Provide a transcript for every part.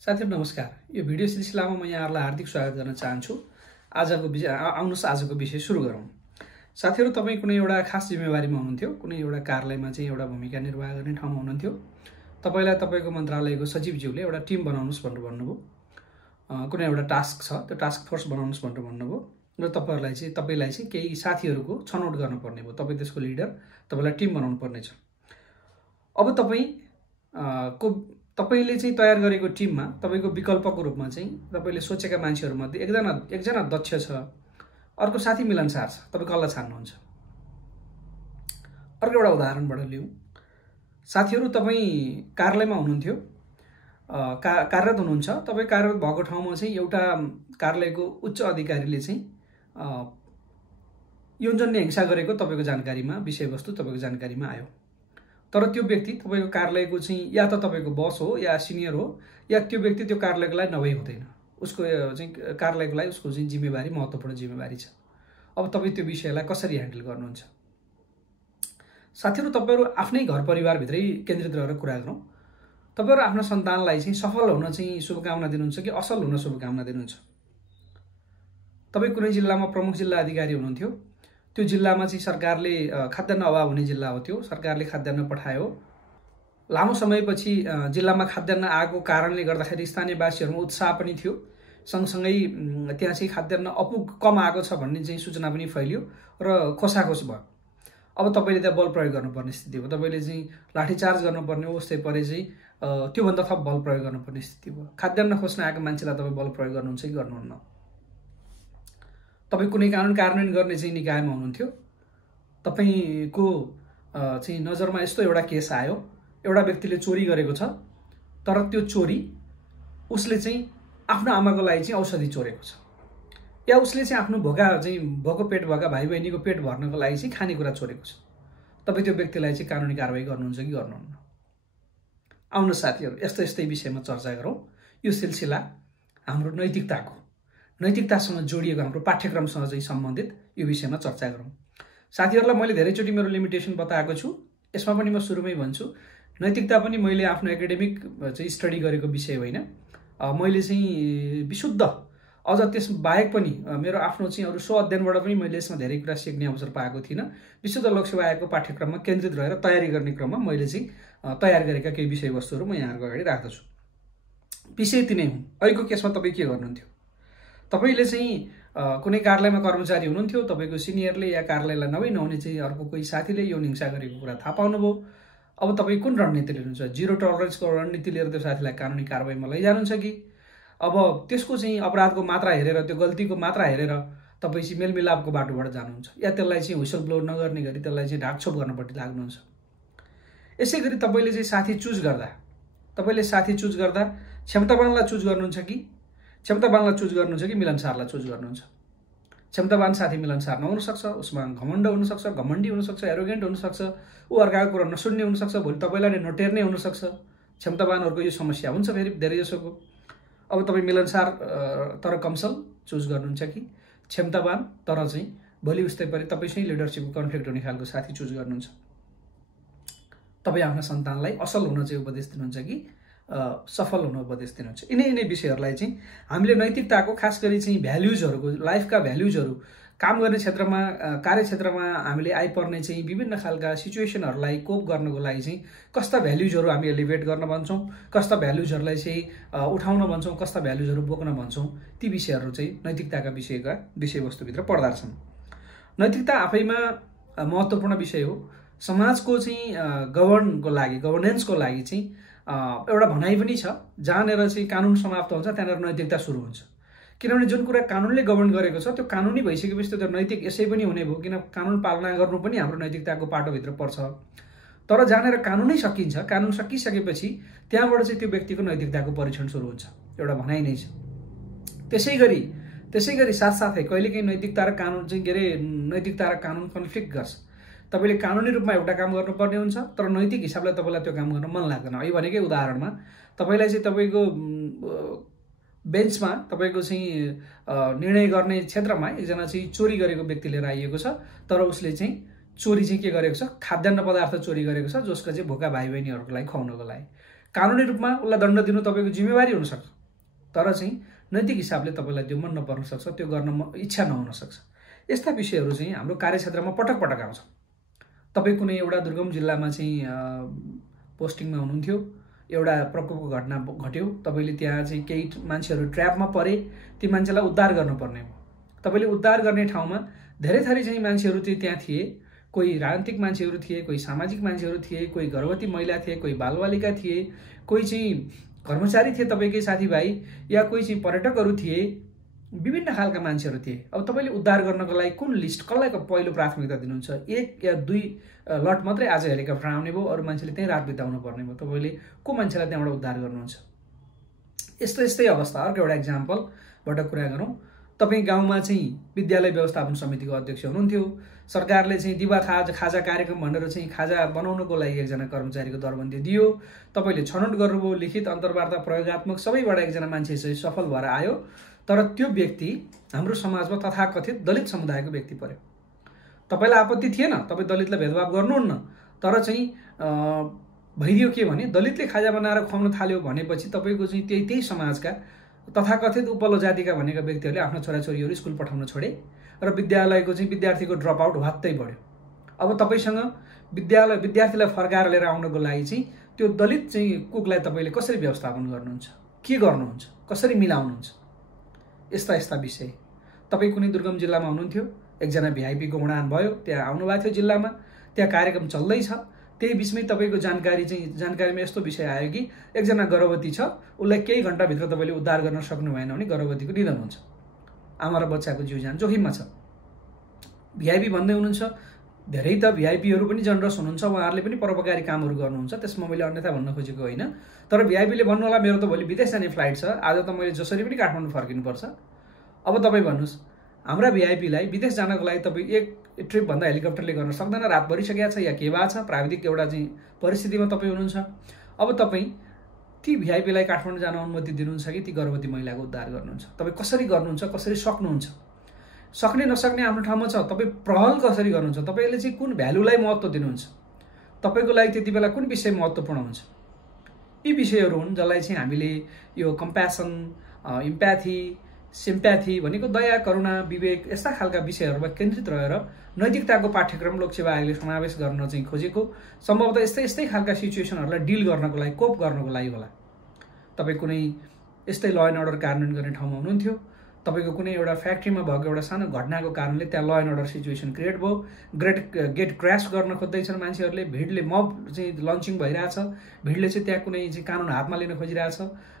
साथीहरु नमस्कार। यो भिडियो सिलसिलामा म यहाँहरुलाई हार्दिक स्वागत गर्न चाहन्छु। आजको विषय सुरु गरौँ। साथीहरु, तपाई कुनै एउटा खास जिम्मेवारीमा हुनुहुन्थ्यो, कुनै एउटा कार्यालयमा चाहिँ एउटा भूमिका निर्वाह गर्ने ठाउँमा हुनुहुन्थ्यो। तपाईलाई तपाईको मन्त्रालयको सचिवज्यूले एउटा टिम बनाउनुस् भनेर भन्नुभयो। कुनै एउटा टास्क छ, त्यो टास्क फोर्स बनाउनुस् भनेर भन्नुभयो र तपाईलाई चाहिँ केही साथीहरुको छनौट गर्नुपर्ने भयो। तपाई त्यसको लिडर, तपाईलाई टिम बनाउनु पर्ने छ। अब तपाईले चाहिँ तयार गरेको टिममा तपाईको विकल्पको रूपमा चाहिँ तपाईले सोचेका मान्छेहरुमध्ये एकजना दक्ष छ, अर्को साथी मिलनसार छ। तपाई कसलाई छान्नुहुन्छ? अर्को एउटा उदाहरणबाट लिउँ। साथीहरु, तपाई कार्यालयमा हुनुहुन्थ्यो, कार्यरत हुनुहुन्छ। तपाई कार्यरत भएको ठाउँमा चाहिँ एउटा कार्यालयको उच्च अधिकारीले चाहिँ यौनजन्य हिंसा गरेको तपाईको जानकारीमा, विषयवस्तु तपाईको जानकारीमा आयो। तर त्यो व्यक्ति तपाईको कार्यालयको चाहिँ या त तपाईको बस हो या सिनियर हो, या त्यो व्यक्ति त्यो कार्यालयको लागि नभई हुँदैन। उसको चाहिँ कार्यालयको लागि उसको चाहिँ जिम्मेवारी महत्त्वपूर्ण जिम्मेवारी छ। अब तपाई त्यो विषयलाई कसरी ह्यान्डल गर्नुहुन्छ? साथीहरु, तपाईहरु आफ्नै घर परिवार भित्रै केन्द्रित रहेर कुरा गरौँ। तपाईहरु आफ्नो सन्तानलाई चाहिँ सफल हुन चाहिँ शुभकामना दिनुहुन्छ कि असल हुन शुभकामना दिनुहुन्छ? तपाई कुनै जिल्लामा प्रमुख जिल्ला अधिकारी हुनुहुन्थ्यो। त्यो जिल्लामा चाहिँ सरकारले खाद्यान्न अभाव हुने जिल्ला हो त्यो। सरकारले खाद्यान्न पठायो। लामो समयपछि जिल्लामा खाद्यान्न आएको कारणले गर्दाखेरि स्थानीयवासीहरुमा उत्साह पनि थियो। सँगसँगै त्यहाँ चाहिँ खाद्यान्न अपुग कम आएको छ भन्ने चाहिँ सूचना पनि फैलियो र खोसाखोस भयो। अब तपाईले त्यहाँ बल प्रयोग गर्नुपर्ने स्थिति हो। तपाईले चाहिँ लाठीचार्ज गर्नुपर्ने हो। उस्तै परे चाहिँ त्योभन्दा थप बल प्रयोग गर्नुपर्ने स्थिति भयो। खाद्यान्न खोज्न आएको मान्छेलाई तपाईँ बल प्रयोग गर्नुहुन्छ कि गर्नुहुन्न? तपाई कुनै कानुन कार्यान्वयन गर्ने चाहिँ निकायमा हुनुहुन्थ्यो। तपाईको चाहिँ नजरमा यस्तो एउटा केस आयो। एउटा व्यक्तिले चोरी गरेको छ, तर त्यो चोरी उसले चाहिँ आफ्नो आमाको लागि चाहिँ औषधि चोरेको छ, या उसले चाहिँ आफ्नो भोको पेट भएका भाइ बहिनीको पेट भर्नको लागि चाहिँ खानेकुरा चोरेको छ। तपाई त्यो व्यक्तिलाई चाहिँ कानुनी कारबाही गर्नुहुन्छ कि गर्नुहुन्न? आउनु साथीहरु, यस्तै विषयमा चर्चा गरौँ। यो सिलसिला हाम्रो नैतिकतासँग जोडिएको हाम्रो पाठ्यक्रमसँग चाहिँ सम्बन्धित यो विषयमा चर्चा गरौँ। साथीहरुलाई मैले धेरैचोटि मेरो लिमिटेसन बताएको छु। यसमा पनि म सुरुमै भन्छु, नैतिकता पनि मैले आफ्नो एकाडेमिक चाहिँ स्टडी गरेको विषय होइन। मैले चाहिँ विशुद्ध, अझ त्यस बाहेक पनि मेरो आफ्नो चाहिँ अरू स्व अध्ययनबाट पनि मैले यसमा धेरै कुरा सिक्ने अवसर पाएको थिइनँ। विशुद्ध लक्ष्य आएको पाठ्यक्रममा केन्द्रित रहेर तयारी गर्ने क्रममा मैले चाहिँ तयार गरेका केही विषयवस्तुहरू म यहाँहरुको अगाडि राख्दछु। विषय तिनै हुन्। अहिलेको केसमा तपाई के गर्नुहुन्थ्यो? तपाईले चाहिँ कुनै कार्यालयमा कर्मचारी हुनुहुन्थ्यो। तपाईको सिनियरले या कार्यालयलाई नहुने चाहिँ अर्को कोही साथीले यौन हिंसा गरेको कुरा थाहा पाउनुभयो। अब तपाई कुन रणनीति लिनुहुन्छ? जीरो टलरेन्सको रणनीति लिएर त्यो साथीलाई कानुनी कारबाहीमा लैजानुहुन्छ कि अब त्यसको चाहिँ अपराधको मात्रा हेरेर, त्यो गल्तीको मात्रा हेरेर तपाई चाहिँ मेलमिलापको बाटोबाट जानुहुन्छ, या त्यसलाई चाहिँ व्हिसल ब्लो नगर्ने गरी त्यसलाई चाहिँ ढाकछोप गर्नपट्टि लाग्नुहुन्छ? यसैगरी तपाईले चाहिँ साथी चुज गर्दा क्षमतावानलाई चुज गर्नुहुन्छ कि मिलनसारलाई चुज गर्नुहुन्छ? क्षमतावान साथी मिलनसार नहुन सक्छ, उसमा घमण्ड हुन सक्छ, घमण्डी हुन सक्छ, एरोगेन्ट हुन सक्छ, ऊ अर्काको कुरा नसुन्ने हुन सक्छ, भोलि तपाईलाई नै नटेर्ने हुन सक्छ। क्षमतावानहरुको यो समस्या हुन्छ फेरि धेरै जसोको। अब तपाई मिलनसार तर कमसल चुज गर्नुहुन्छ कि क्षमतावान तर चाहिँ भोलि उस्तै परि तपाईसँग लिडरशिपको कन्फ्लिक्ट हुने खालको साथी चुज गर्नुहुन्छ? तपाई आफ्नो सन्तानलाई असल हुन चाहिँ उपदेश दिनुहुन्छ कि सफल हुन उपदेश दिनुहुन्छ? यिनै विषयहरूलाई चाहिँ हामीले नैतिकताको, खास गरी चाहिँ भ्याल्युजहरूको, लाइफका भ्याल्युजहरू, काम गर्ने क्षेत्रमा, कार्यक्षेत्रमा हामीले आइपर्ने चाहिँ विभिन्न खालका सिचुएसनहरूलाई कोप गर्नको लागि चाहिँ कस्ता भ्याल्युजहरू हामी एलिभेट गर्न भन्छौँ, कस्ता भ्याल्युजहरूलाई चाहिँ उठाउन भन्छौँ, कस्ता भ्याल्युजहरू बोक्न भन्छौँ, ती विषयहरू चाहिँ नैतिकताका विषयवस्तुभित्र पर्दा छन्। नैतिकता आफैमा महत्त्वपूर्ण विषय हो। समाजको चाहिँ गभर्नेन्सको लागि चाहिँ एउटा भनाइ पनि छ, जहाँनिर चाहिँ कानुन समाप्त हुन्छ त्यहाँनिर नैतिकता सुरु हुन्छ। किनभने जुन कुरा कानुनले गभर्न गरेको छ त्यो कानुनी भइसकेपछि त्यो नैतिक यसै पनि हुने भयो, किन कानुन पालना गर्नु पनि हाम्रो नैतिकताको पाटोभित्र पर्छ। तर जहाँनिर कानुनै सकिन्छ, कानुन सकिसकेपछि त्यहाँबाट चाहिँ त्यो व्यक्तिको नैतिकताको परीक्षण सुरु हुन्छ, एउटा भनाइ नै छ। त्यसै गरी साथसाथै कहिलेकाहीँ नैतिकता र कानुन कन्फ्लिक्ट गर्छ। तपाईले कानुनी रूपमा एउटा काम गर्नुपर्ने हुन्छ, तर नैतिक हिसाबले तपाईलाई त्यो काम गर्न मन लाग्दैन। अहिले भनेकै उदाहरणमा तपाईलाई चाहिँ तपाईको बेन्चमा, तपाईको चाहिँ निर्णय गर्ने क्षेत्रमा एकजना चाहिँ चोरी गरेको व्यक्ति लिएर आइएको छ, तर उसले चाहिँ चोरी चाहिँ के गरेको छ? खाद्यान्न पदार्थ चोरी गरेको छ, जसको चाहिँ भोका भाइ बहिनीहरूको लागि खुवाउनको लागि। कानुनी रूपमा उसलाई दण्ड दिनु तपाईँको जिम्मेवारी हुनसक्छ, तर चाहिँ नैतिक हिसाबले तपाईँलाई त्यो मन नपर्न सक्छ, त्यो गर्न इच्छा नहुन सक्छ। यस्ता विषयहरू चाहिँ हाम्रो कार्यक्षेत्रमा पटक पटक आउँछ। तपाईँ कुनै एउटा दुर्गम जिल्लामा चाहिँ पोस्टिङमा हुनुहुन्थ्यो, एउटा प्रकोपको घटना घट्यो, तपाईँले त्यहाँ चाहिँ केही मान्छेहरू ट्र्यापमा परे, ती मान्छेलाई उद्धार गर्नुपर्ने हो। तपाईँले उद्धार गर्ने ठाउँमा धेरै थरी चाहिँ मान्छेहरू चाहिँ त्यहाँ थिए, कोही राजनीतिक मान्छेहरू थिए, कोही सामाजिक मान्छेहरू थिए, कोही गर्भवती महिला थिए, कोही बालबालिका थिए, कोही चाहिँ कर्मचारी थिए तपाईँकै साथीभाइ, या कोही चाहिँ पर्यटकहरू थिए, विभिन्न खालका मान्छेहरू थिए। अब तपाईँले उद्धार गर्नको लागि कुन लिस्ट, कसलाई पहिलो प्राथमिकता दिनुहुन्छ? 1 या 2 लट मात्रै आज हेलिकप्टर आउने भयो, अरू मान्छेले त्यहीँ रात बिताउनु पर्ने भयो, तपाईँले को मान्छेलाई त्यहाँबाट उद्धार गर्नुहुन्छ? यस्तै अवस्था। अर्को एउटा इक्जाम्पलबाट कुरा गरौँ। तपाईँ गाउँमा चाहिँ विद्यालय व्यवस्थापन समितिको अध्यक्ष हुनुहुन्थ्यो, सरकारले चाहिँ दिवा खाजा कार्यक्रम भनेर चाहिँ खाजा बनाउनको लागि एकजना कर्मचारीको दरबन्दी दियो, तपाईँले छनौट गर्नुभयो, लिखित अन्तर्वार्ता प्रयोगात्मक सबैबाट एकजना मान्छे चाहिँ सफल भएर आयो, तर त्यो व्यक्ति हाम्रो समाजमा तथाकथित दलित समुदायको व्यक्ति पर्यो। तपाईँलाई आपत्ति थिएन, तपाईँ दलितलाई भेदभाव गर्नुहुन्न, तर चाहिँ भइदियो के भने दलितले खाजा बनाएर खुवाउन थाल्यो भनेपछि तपाईँको चाहिँ त्यही समाजका तथाकथित उपल्लो जातिका भनेका व्यक्तिहरूले आफ्नो छोराछोरीहरू स्कुल पठाउन छोडे र विद्यालयको चाहिँ विद्यार्थीको ड्रप आउट वात्तै बढ्यो। अब तपाईँसँग विद्यार्थीलाई फर्काएर लिएर आउनको लागि चाहिँ त्यो दलित चाहिँ कुकलाई तपाईँले कसरी व्यवस्थापन गर्नुहुन्छ, के गर्नुहुन्छ, कसरी मिलाउनुहुन्छ? यस्ता विषय। तपाईँ कुनै दुर्गम जिल्लामा हुनुहुन्थ्यो, एकजना भिआइपीको उडान भयो, त्यहाँ आउनुभएको थियो जिल्लामा, त्यहाँ कार्यक्रम चल्दैछ, त्यही बिचमै तपाईँको जानकारीमा यस्तो विषय आयो कि एकजना गर्भवती छ, उसलाई केही घन्टाभित्र तपाईँले उद्धार गर्न सक्नु भएन भने गर्भवतीको निधन हुन्छ, आमा र बच्चाको जीव ज्यान जोखिममा छ। भिआइपी भन्दै हुनुहुन्छ, धेरै त भिआइपीहरू पनि जनरस हुनुहुन्छ, उहाँहरूले पनि परोपकारी कामहरू गर्नुहुन्छ, त्यसमा मैले अन्यथा भन्न खोजेको होइन। तर भिआइपीले भन्नु होला मेरो त भोलि विदेश जाने फ्लाइट छ, आज त मैले जसरी पनि काठमाडौँ फर्किनुपर्छ। अब तपाईँ भन्नुहोस्, हाम्रा भिआइपीलाई विदेश जानको लागि तपाईँ एक ट्रिप भन्दा हेलिकप्टरले गर्न सक्दैन, रात परिसकेको छ या के भएको छ, प्राविधिक एउटा चाहिँ परिस्थितिमा तपाईँ हुनुहुन्छ। अब तपाईँ ती भिआइपीलाई काठमाडौँ जान अनुमति दिनुहुन्छ कि ती गर्भवती महिलाको उद्धार गर्नुहुन्छ? तपाईँ कसरी गर्नुहुन्छ, कसरी सक्नुहुन्छ? सक्ने नसक्ने आफ्नो ठाउँमा छ, तपाईँ पहल कसरी गर्नुहुन्छ, तपाईँले चाहिँ कुन भ्यालुलाई महत्त्व दिनुहुन्छ, तपाईँको लागि त्यति बेला कुन विषय महत्त्वपूर्ण हुन्छ? यी विषयहरू हुन् जसलाई चाहिँ हामीले यो कम्प्यासन, इम्प्याथी, सिम्प्याथी भनेको दया, करुणा, विवेक, यस्ता खालका विषयहरूमा केन्द्रित रहेर नैतिकताको पाठ्यक्रम लोकसेवा आयोगले समावेश गर्न चाहिँ खोजेको। सम्भवतः यस्तै खालका सिचुएसनहरूलाई डिल गर्नको लागि, कोप गर्नको लागि होला। तपाईँ कुनै यस्तै ल एन्ड अर्डर कार्यान्वयन गर्ने ठाउँमा हुनुहुन्थ्यो, तपाईँको कुनै एउटा फ्याक्ट्रीमा भएको एउटा सानो घटनाको कारणले त्यहाँ law and order situation create भयो, गेट क्र्यास गर्न खोज्दैछन् मान्छेहरूले, भिडले मब चाहिँ लन्चिङ भइरहेछ, भिडले चाहिँ त्यहाँ कुनै चाहिँ कानुन हातमा लिन खोजिरहेछ,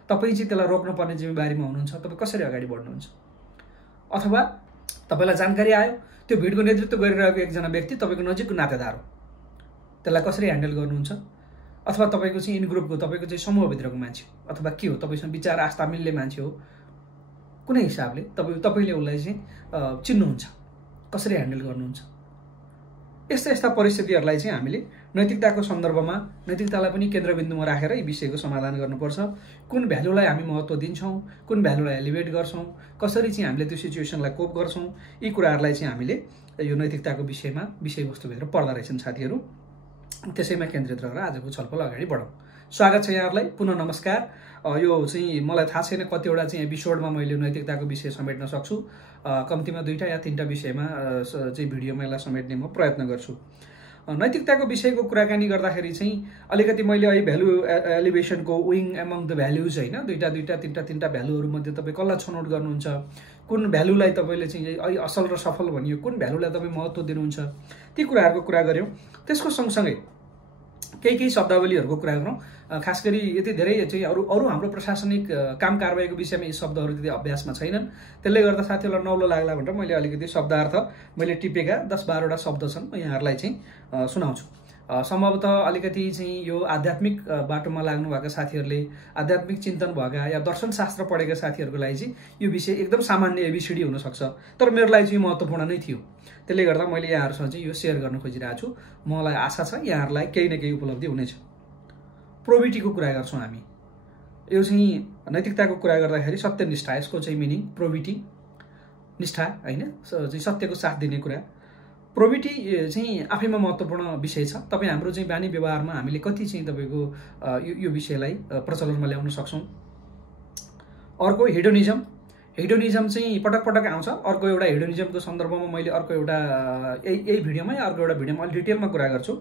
तपाईँ चाहिँ त्यसलाई रोक्नुपर्ने जिम्मेवारीमा हुनुहुन्छ, तपाईँ कसरी अगाडि बढ्नुहुन्छ? अथवा तपाईँलाई जानकारी आयो त्यो भिडको नेतृत्व गरिरहेको एकजना व्यक्ति तपाईँको नजिकको नातेदार हो, त्यसलाई कसरी ह्यान्डल गर्नुहुन्छ? अथवा तपाईँको चाहिँ इन ग्रुपको, तपाईँको चाहिँ समूहभित्रको मान्छे हो, अथवा के हो, तपाईँसँग विचार आस्था मिल्ने मान्छे हो, कुनै हिसाबले तपाईँले उसलाई चाहिँ चिन्नुहुन्छ, कसरी ह्यान्डल गर्नुहुन्छ? यस्ता परिस्थितिहरूलाई चाहिँ हामीले नैतिकताको सन्दर्भमा नैतिकतालाई पनि केन्द्रबिन्दुमा राखेर यी विषयको समाधान गर्नुपर्छ। कुन भ्यालुलाई हामी महत्त्व दिन्छौँ, कुन भ्यालुलाई एलिभेट गर्छौँ, कसरी चाहिँ हामीले त्यो सिचुएसनलाई कोप गर्छौँ, यी कुराहरूलाई चाहिँ हामीले यो नैतिकताको विषयवस्तुभित्र पर्दा रहेछन् साथीहरू। त्यसैमा केन्द्रित रहेर आजको छलफल अगाडि बढाउँ। स्वागत छ यहाँहरूलाई, पुनः नमस्कार। यो चाहिँ मलाई थाहा छैन कतिवटा चाहिँ एपिसोडमा मैले नैतिकताको विषय समेट्न सक्छु, कम्तीमा 2 या 3 विषयमा चाहिँ भिडियोमा यसलाई समेट्ने म प्रयत्न गर्छु। नैतिकताको विषयको कुराकानी गर्दाखेरि चाहिँ अलिकति मैले अहिले भ्यालु एलिभेसनको विङ एमङ द भ्याल्युज होइन, 2, 3 भ्यालुहरूमध्ये तपाईँ कसलाई छनौट गर्नुहुन्छ, कुन भ्यालुलाई तपाईँले चाहिँ अहिले असल र सफल भनियो, कुन भ्यालुलाई तपाईँ महत्त्व दिनुहुन्छ, ती कुराहरूको कुरा गऱ्यौँ। त्यसको सँगसँगै केही शब्दावलीहरूको कुरा गरौँ। खास गरी यति धेरै चाहिँ अरू हाम्रो प्रशासनिक काम कारबाहीको विषयमा यी शब्दहरू त्यति अभ्यासमा छैनन्, त्यसले गर्दा साथीहरूलाई नौलो लाग्ला भनेर मैले अलिकति शब्दार्थ मैले टिपेका 10-12वटा शब्द छन्, म यहाँहरूलाई चाहिँ सुनाउँछु। सम्भवतः अलिकति चाहिँ यो आध्यात्मिक बाटोमा लाग्नु भएका साथीहरूले, आध्यात्मिक चिन्तन भएका या दर्शनशास्त्र पढेका साथीहरूको लागि चाहिँ यो विषय एकदम सामान्य एबिसिडी हुनसक्छ, तर मेरो लागि चाहिँ महत्त्वपूर्ण नै थियो। त्यसले गर्दा मैले यहाँहरूसँग चाहिँ यो सेयर गर्न खोजिरहेको छु। मलाई आशा छ यहाँहरूलाई केही न केही उपलब्धि हुनेछ। प्रोबिटीको कुरा गर्छौँ हामी। यो चाहिँ नैतिकताको कुरा गर्दाखेरि सत्यनिष्ठा, यसको चाहिँ मिनिङ प्रोबिटी, निष्ठा होइन, चाहिँ सत्यको साथ दिने कुरा। प्रोबिटी चाहिँ आफैमा महत्त्वपूर्ण विषय छ। तपाईँ हाम्रो चाहिँ बानी व्यवहारमा हामीले कति चाहिँ तपाईँको यो विषयलाई प्रचलनमा ल्याउन सक्छौँ। अर्को हेडोनिजम चाहिँ पटक पटक आउँछ। अर्को एउटा हेडोनिजमको सन्दर्भमा मैले अर्को एउटा यही भिडियोमा या अर्को एउटा भिडियोमा अलि डिटेलमा कुरा गर्छु।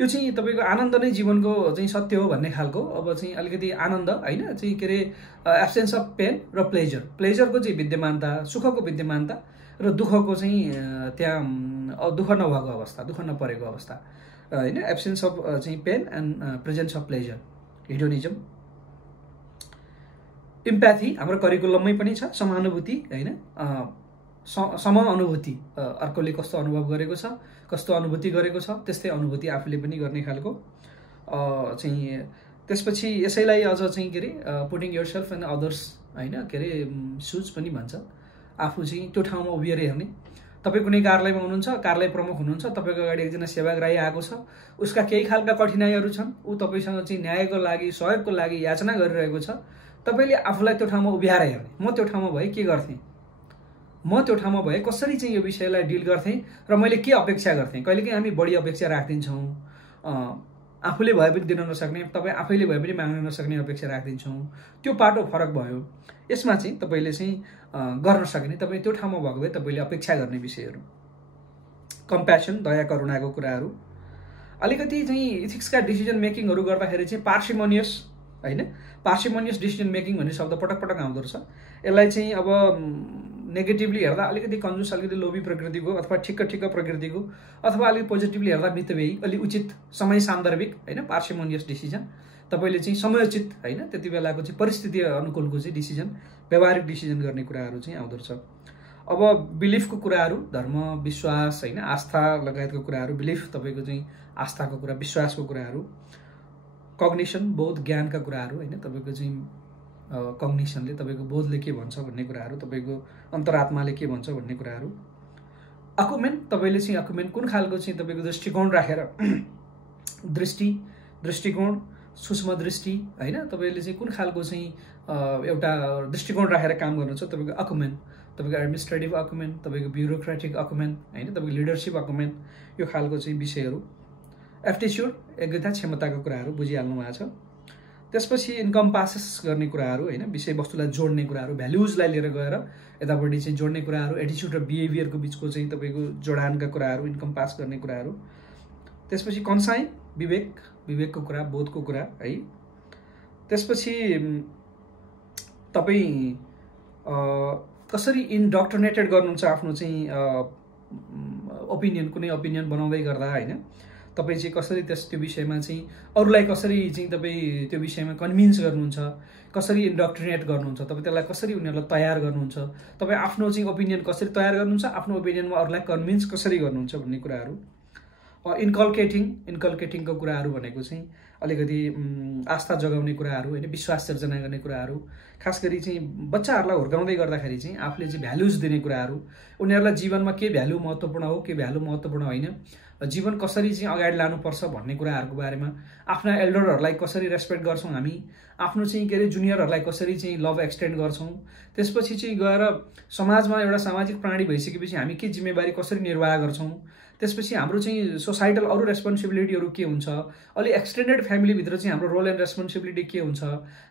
यो चाहिँ तपाईँको आनन्द नै जीवनको चाहिँ सत्य हो भन्ने खालको। अब चाहिँ अलिकति आनन्द होइन चाहिँ के अरे एब्सेन्स अफ पेन र प्लेजरको चाहिँ विद्यमानता, सुखको विद्यमानता र दुःखको चाहिँ त्यहाँ दुःख नभएको अवस्था, दुःख नपरेको अवस्था होइन। एब्सेन्स अफ चाहिँ pain and presence of pleasure, hedonism. Empathy हाम्रो करिकुलममै पनि छ, समानुभूति होइन, सम अनुभूति, अर्कोले कस्तो अनुभव गरेको छ, कस्तो अनुभूति गरेको छ त्यस्तै अनुभूति आफूले पनि गर्ने खालको चाहिँ। त्यसपछि यसैलाई अझ चाहिँ के अरे putting your self and others होइन के अरे सुज पनि भन्छ। आफू चाहिँ त्यो ठाउँमा उभिएर हेर्ने। तपाईँ कुनै कार्यालयमा हुनुहुन्छ, कार्यालय प्रमुख हुनुहुन्छ, तपाईँको अगाडि एकजना सेवाग्राही आएको छ, उसका केही खालका कठिनाइहरू छन्, ऊ तपाईँसँग चाहिँ न्यायको लागि, सहयोगको लागि याचना गरिरहेको छ। तपाईँले आफूलाई त्यो ठाउँमा उभ्याएर हेर्ने। म त्यो ठाउँमा भए के गर्थेँ, म त्यो ठाउँमा भए कसरी चाहिँ यो विषयलाई डिल गर्थेँ र मैले के अपेक्षा गर्थेँ। कहिलेकाहीँ हामी बढी अपेक्षा राखिदिन्छौँ, आफूले भए पनि दिन नसक्ने, तपाईँ आफैले भए पनि माग्न नसक्ने अपेक्षा राखिदिन्छौँ। त्यो पाटो फरक भयो। यसमा चाहिँ तपाईँले चाहिँ गर्न सक्ने, तपाईँ त्यो ठाउँमा भएको भए तपाईँले अपेक्षा गर्ने विषयहरू, कम्प्यासन, दया करुणाको कुराहरू। अलिकति चाहिँ इथिक्सका डिसिजन मेकिङहरू गर्दाखेरि चाहिँ पार्सिमोनियस होइन, पार्सिमोनियस डिसिजन मेकिङ भन्ने शब्द पटक पटक आउँदो रहेछ। यसलाई चाहिँ अब नेगेटिभली हेर्दा अलिकति कन्जुस, अलिकति लोभी प्रकृतिको अथवा ठिक्क प्रकृतिको, अथवा अलिक पोजिटिभली हेर्दा मितव्ययी, अलिक उचित समय सान्दर्भिक होइन। पार्सिमोनियस डिसिजन तपाईँले चाहिँ समयोचित होइन, त्यति बेलाको चाहिँ परिस्थिति अनुकूलको चाहिँ डिसिजन, व्यावहारिक डिसिजन गर्ने कुराहरू चाहिँ आउँदो रहेछ। अब बिलिफको कुराहरू, धर्म, विश्वास होइन, आस्था लगायतको कुराहरू। बिलिफ तपाईँको चाहिँ आस्थाको कुरा, विश्वासको कुराहरू। कग्निसन, बोध, ज्ञानका कुराहरू होइन, तपाईँको चाहिँ कग्निसनले, तपाईँको बोधले के भन्छ भन्ने कुराहरू, तपाईँको अन्तरात्माले के भन्छ भन्ने कुराहरू। अकुमेन, तपाईँले चाहिँ अकुमेन कुन खालको चाहिँ तपाईँको दृष्टिकोण राखेर, दृष्टिकोण, सूक्ष्म दृष्टि होइन, तपाईँले चाहिँ कुन खालको चाहिँ एउटा दृष्टिकोण राखेर काम गर्नुहुन्छ, तपाईँको अकुमेन, तपाईँको एडमिनिस्ट्रेटिभ अकुमेन, तपाईँको ब्युरोक्रेटिक अकुमेन होइन, तपाईँको लिडरसिप अकुमेन, यो खालको चाहिँ विषयहरू। एप्टिच्युड, योग्यता, क्षमताको कुराहरू बुझिहाल्नु भएको छ। त्यसपछि इन्कम पासेस गर्ने कुराहरू होइन, विषयवस्तुलाई जोड्ने कुराहरू, भ्याल्युजलाई लिएर गएर यतापट्टि चाहिँ जोड्ने कुराहरू। एटिच्युड र बिहेभियरको बिचको चाहिँ तपाईँको जोडानका कुराहरू, इन्कम पास गर्ने कुराहरू। त्यसपछि कन्साइन, विवेकको कुरा, बोधको कुरा है। त्यसपछि तपाईँ कसरी इन्डक्ट्रिनेटेड गर्नुहुन्छ आफ्नो चाहिँ ओपिनियन, कुनै ओपिनियन बनाउँदै गर्दा होइन, तपाईँ चाहिँ कसरी त्यो विषयमा चाहिँ अरूलाई कसरी चाहिँ तपाईँ त्यो विषयमा कन्भिन्स गर्नुहुन्छ, कसरी इन्डक्ट्रिनेट गर्नुहुन्छ, तपाईँ त्यसलाई कसरी उनीहरूलाई तयार गर्नुहुन्छ, तपाईँ आफ्नो चाहिँ ओपिनियन कसरी तयार गर्नुहुन्छ, आफ्नो ओपिनियनमा अरूलाई कन्भिन्स कसरी गर्नुहुन्छ भन्ने कुराहरू। इन्कल्केटिङको कुराहरू भनेको चाहिँ अलिकति आस्था जगाउने कुराहरू होइन, विश्वास सिर्जना गर्ने कुराहरू। खास गरी चाहिँ बच्चाहरूलाई हुर्काउँदै गर्दाखेरि चाहिँ आफूले चाहिँ भ्यालुज दिने कुराहरू, उनीहरूलाई जीवनमा के भ्यालु महत्त्वपूर्ण हो, के भ्यालु महत्त्वपूर्ण होइन, जीवन कसरी चाहिँ अगाडि लानुपर्छ भन्ने कुराहरूको बारेमा, आफ्ना एल्डरहरूलाई कसरी रेस्पेक्ट गर्छौँ हामी, आफ्नो चाहिँ के अरे जुनियरहरूलाई कसरी चाहिँ लभ एक्सटेन्ड गर्छौँ। त्यसपछि चाहिँ गएर समाजमा एउटा सामाजिक प्राणी भइसकेपछि हामी के जिम्मेवारी कसरी निर्वाह गर्छौँ। त्यसपछि हाम्रो चाहिँ सोसाइटल अरू रेस्पोन्सिबिलिटीहरू के हुन्छ, अलि एक्सटेन्डेड फ्यामिलीभित्र चाहिँ हाम्रो रोल एन्ड रेस्पोन्सिबिलिटी के हुन्छ,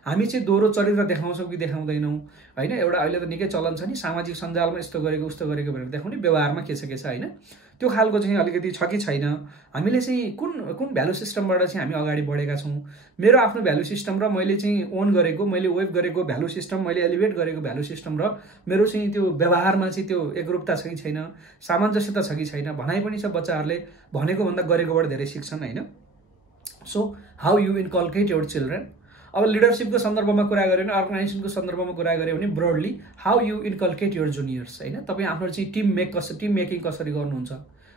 हामी चाहिँ दोहोरो चरित्र देखाउँछौँ कि देखाउँदैनौँ होइन। एउटा अहिले त निकै चलन छ नि, सामाजिक सञ्जालमा यस्तो गरेको उस्तो गरेको भनेर देखाउने, व्यवहारमा के छ होइन, त्यो खालको चाहिँ अलिकति छ कि छैन। हामीले चाहिँ कुन भ्यालु सिस्टमबाट चाहिँ हामी अगाडि बढेका छौँ। मेरो आफ्नो भ्यालु सिस्टम र मैले चाहिँ ओन गरेको, मैले वेब गरेको भ्यालु सिस्टम, मैले एलिभेट गरेको भ्यालु सिस्टम र मेरो चाहिँ त्यो व्यवहारमा चाहिँ त्यो एकरूपता छ कि छैन, सामञ्जस्यता छ कि छैन। भनाइ पनि छ, बच्चाहरूले भनेको भन्दा गरेकोबाट धेरै सिक्छन् होइन। So how you inculcate your children. अब लिडरसिपको सन्दर्भमा कुरा गऱ्यो भने, अर्गनाइजेसनको सन्दर्भमा कुरा गऱ्यो भने broadly how you inculcate your juniors होइन। तपाईँ आफ्नो चाहिँ टिम मेकिङ कसरी गर्नुहुन्छ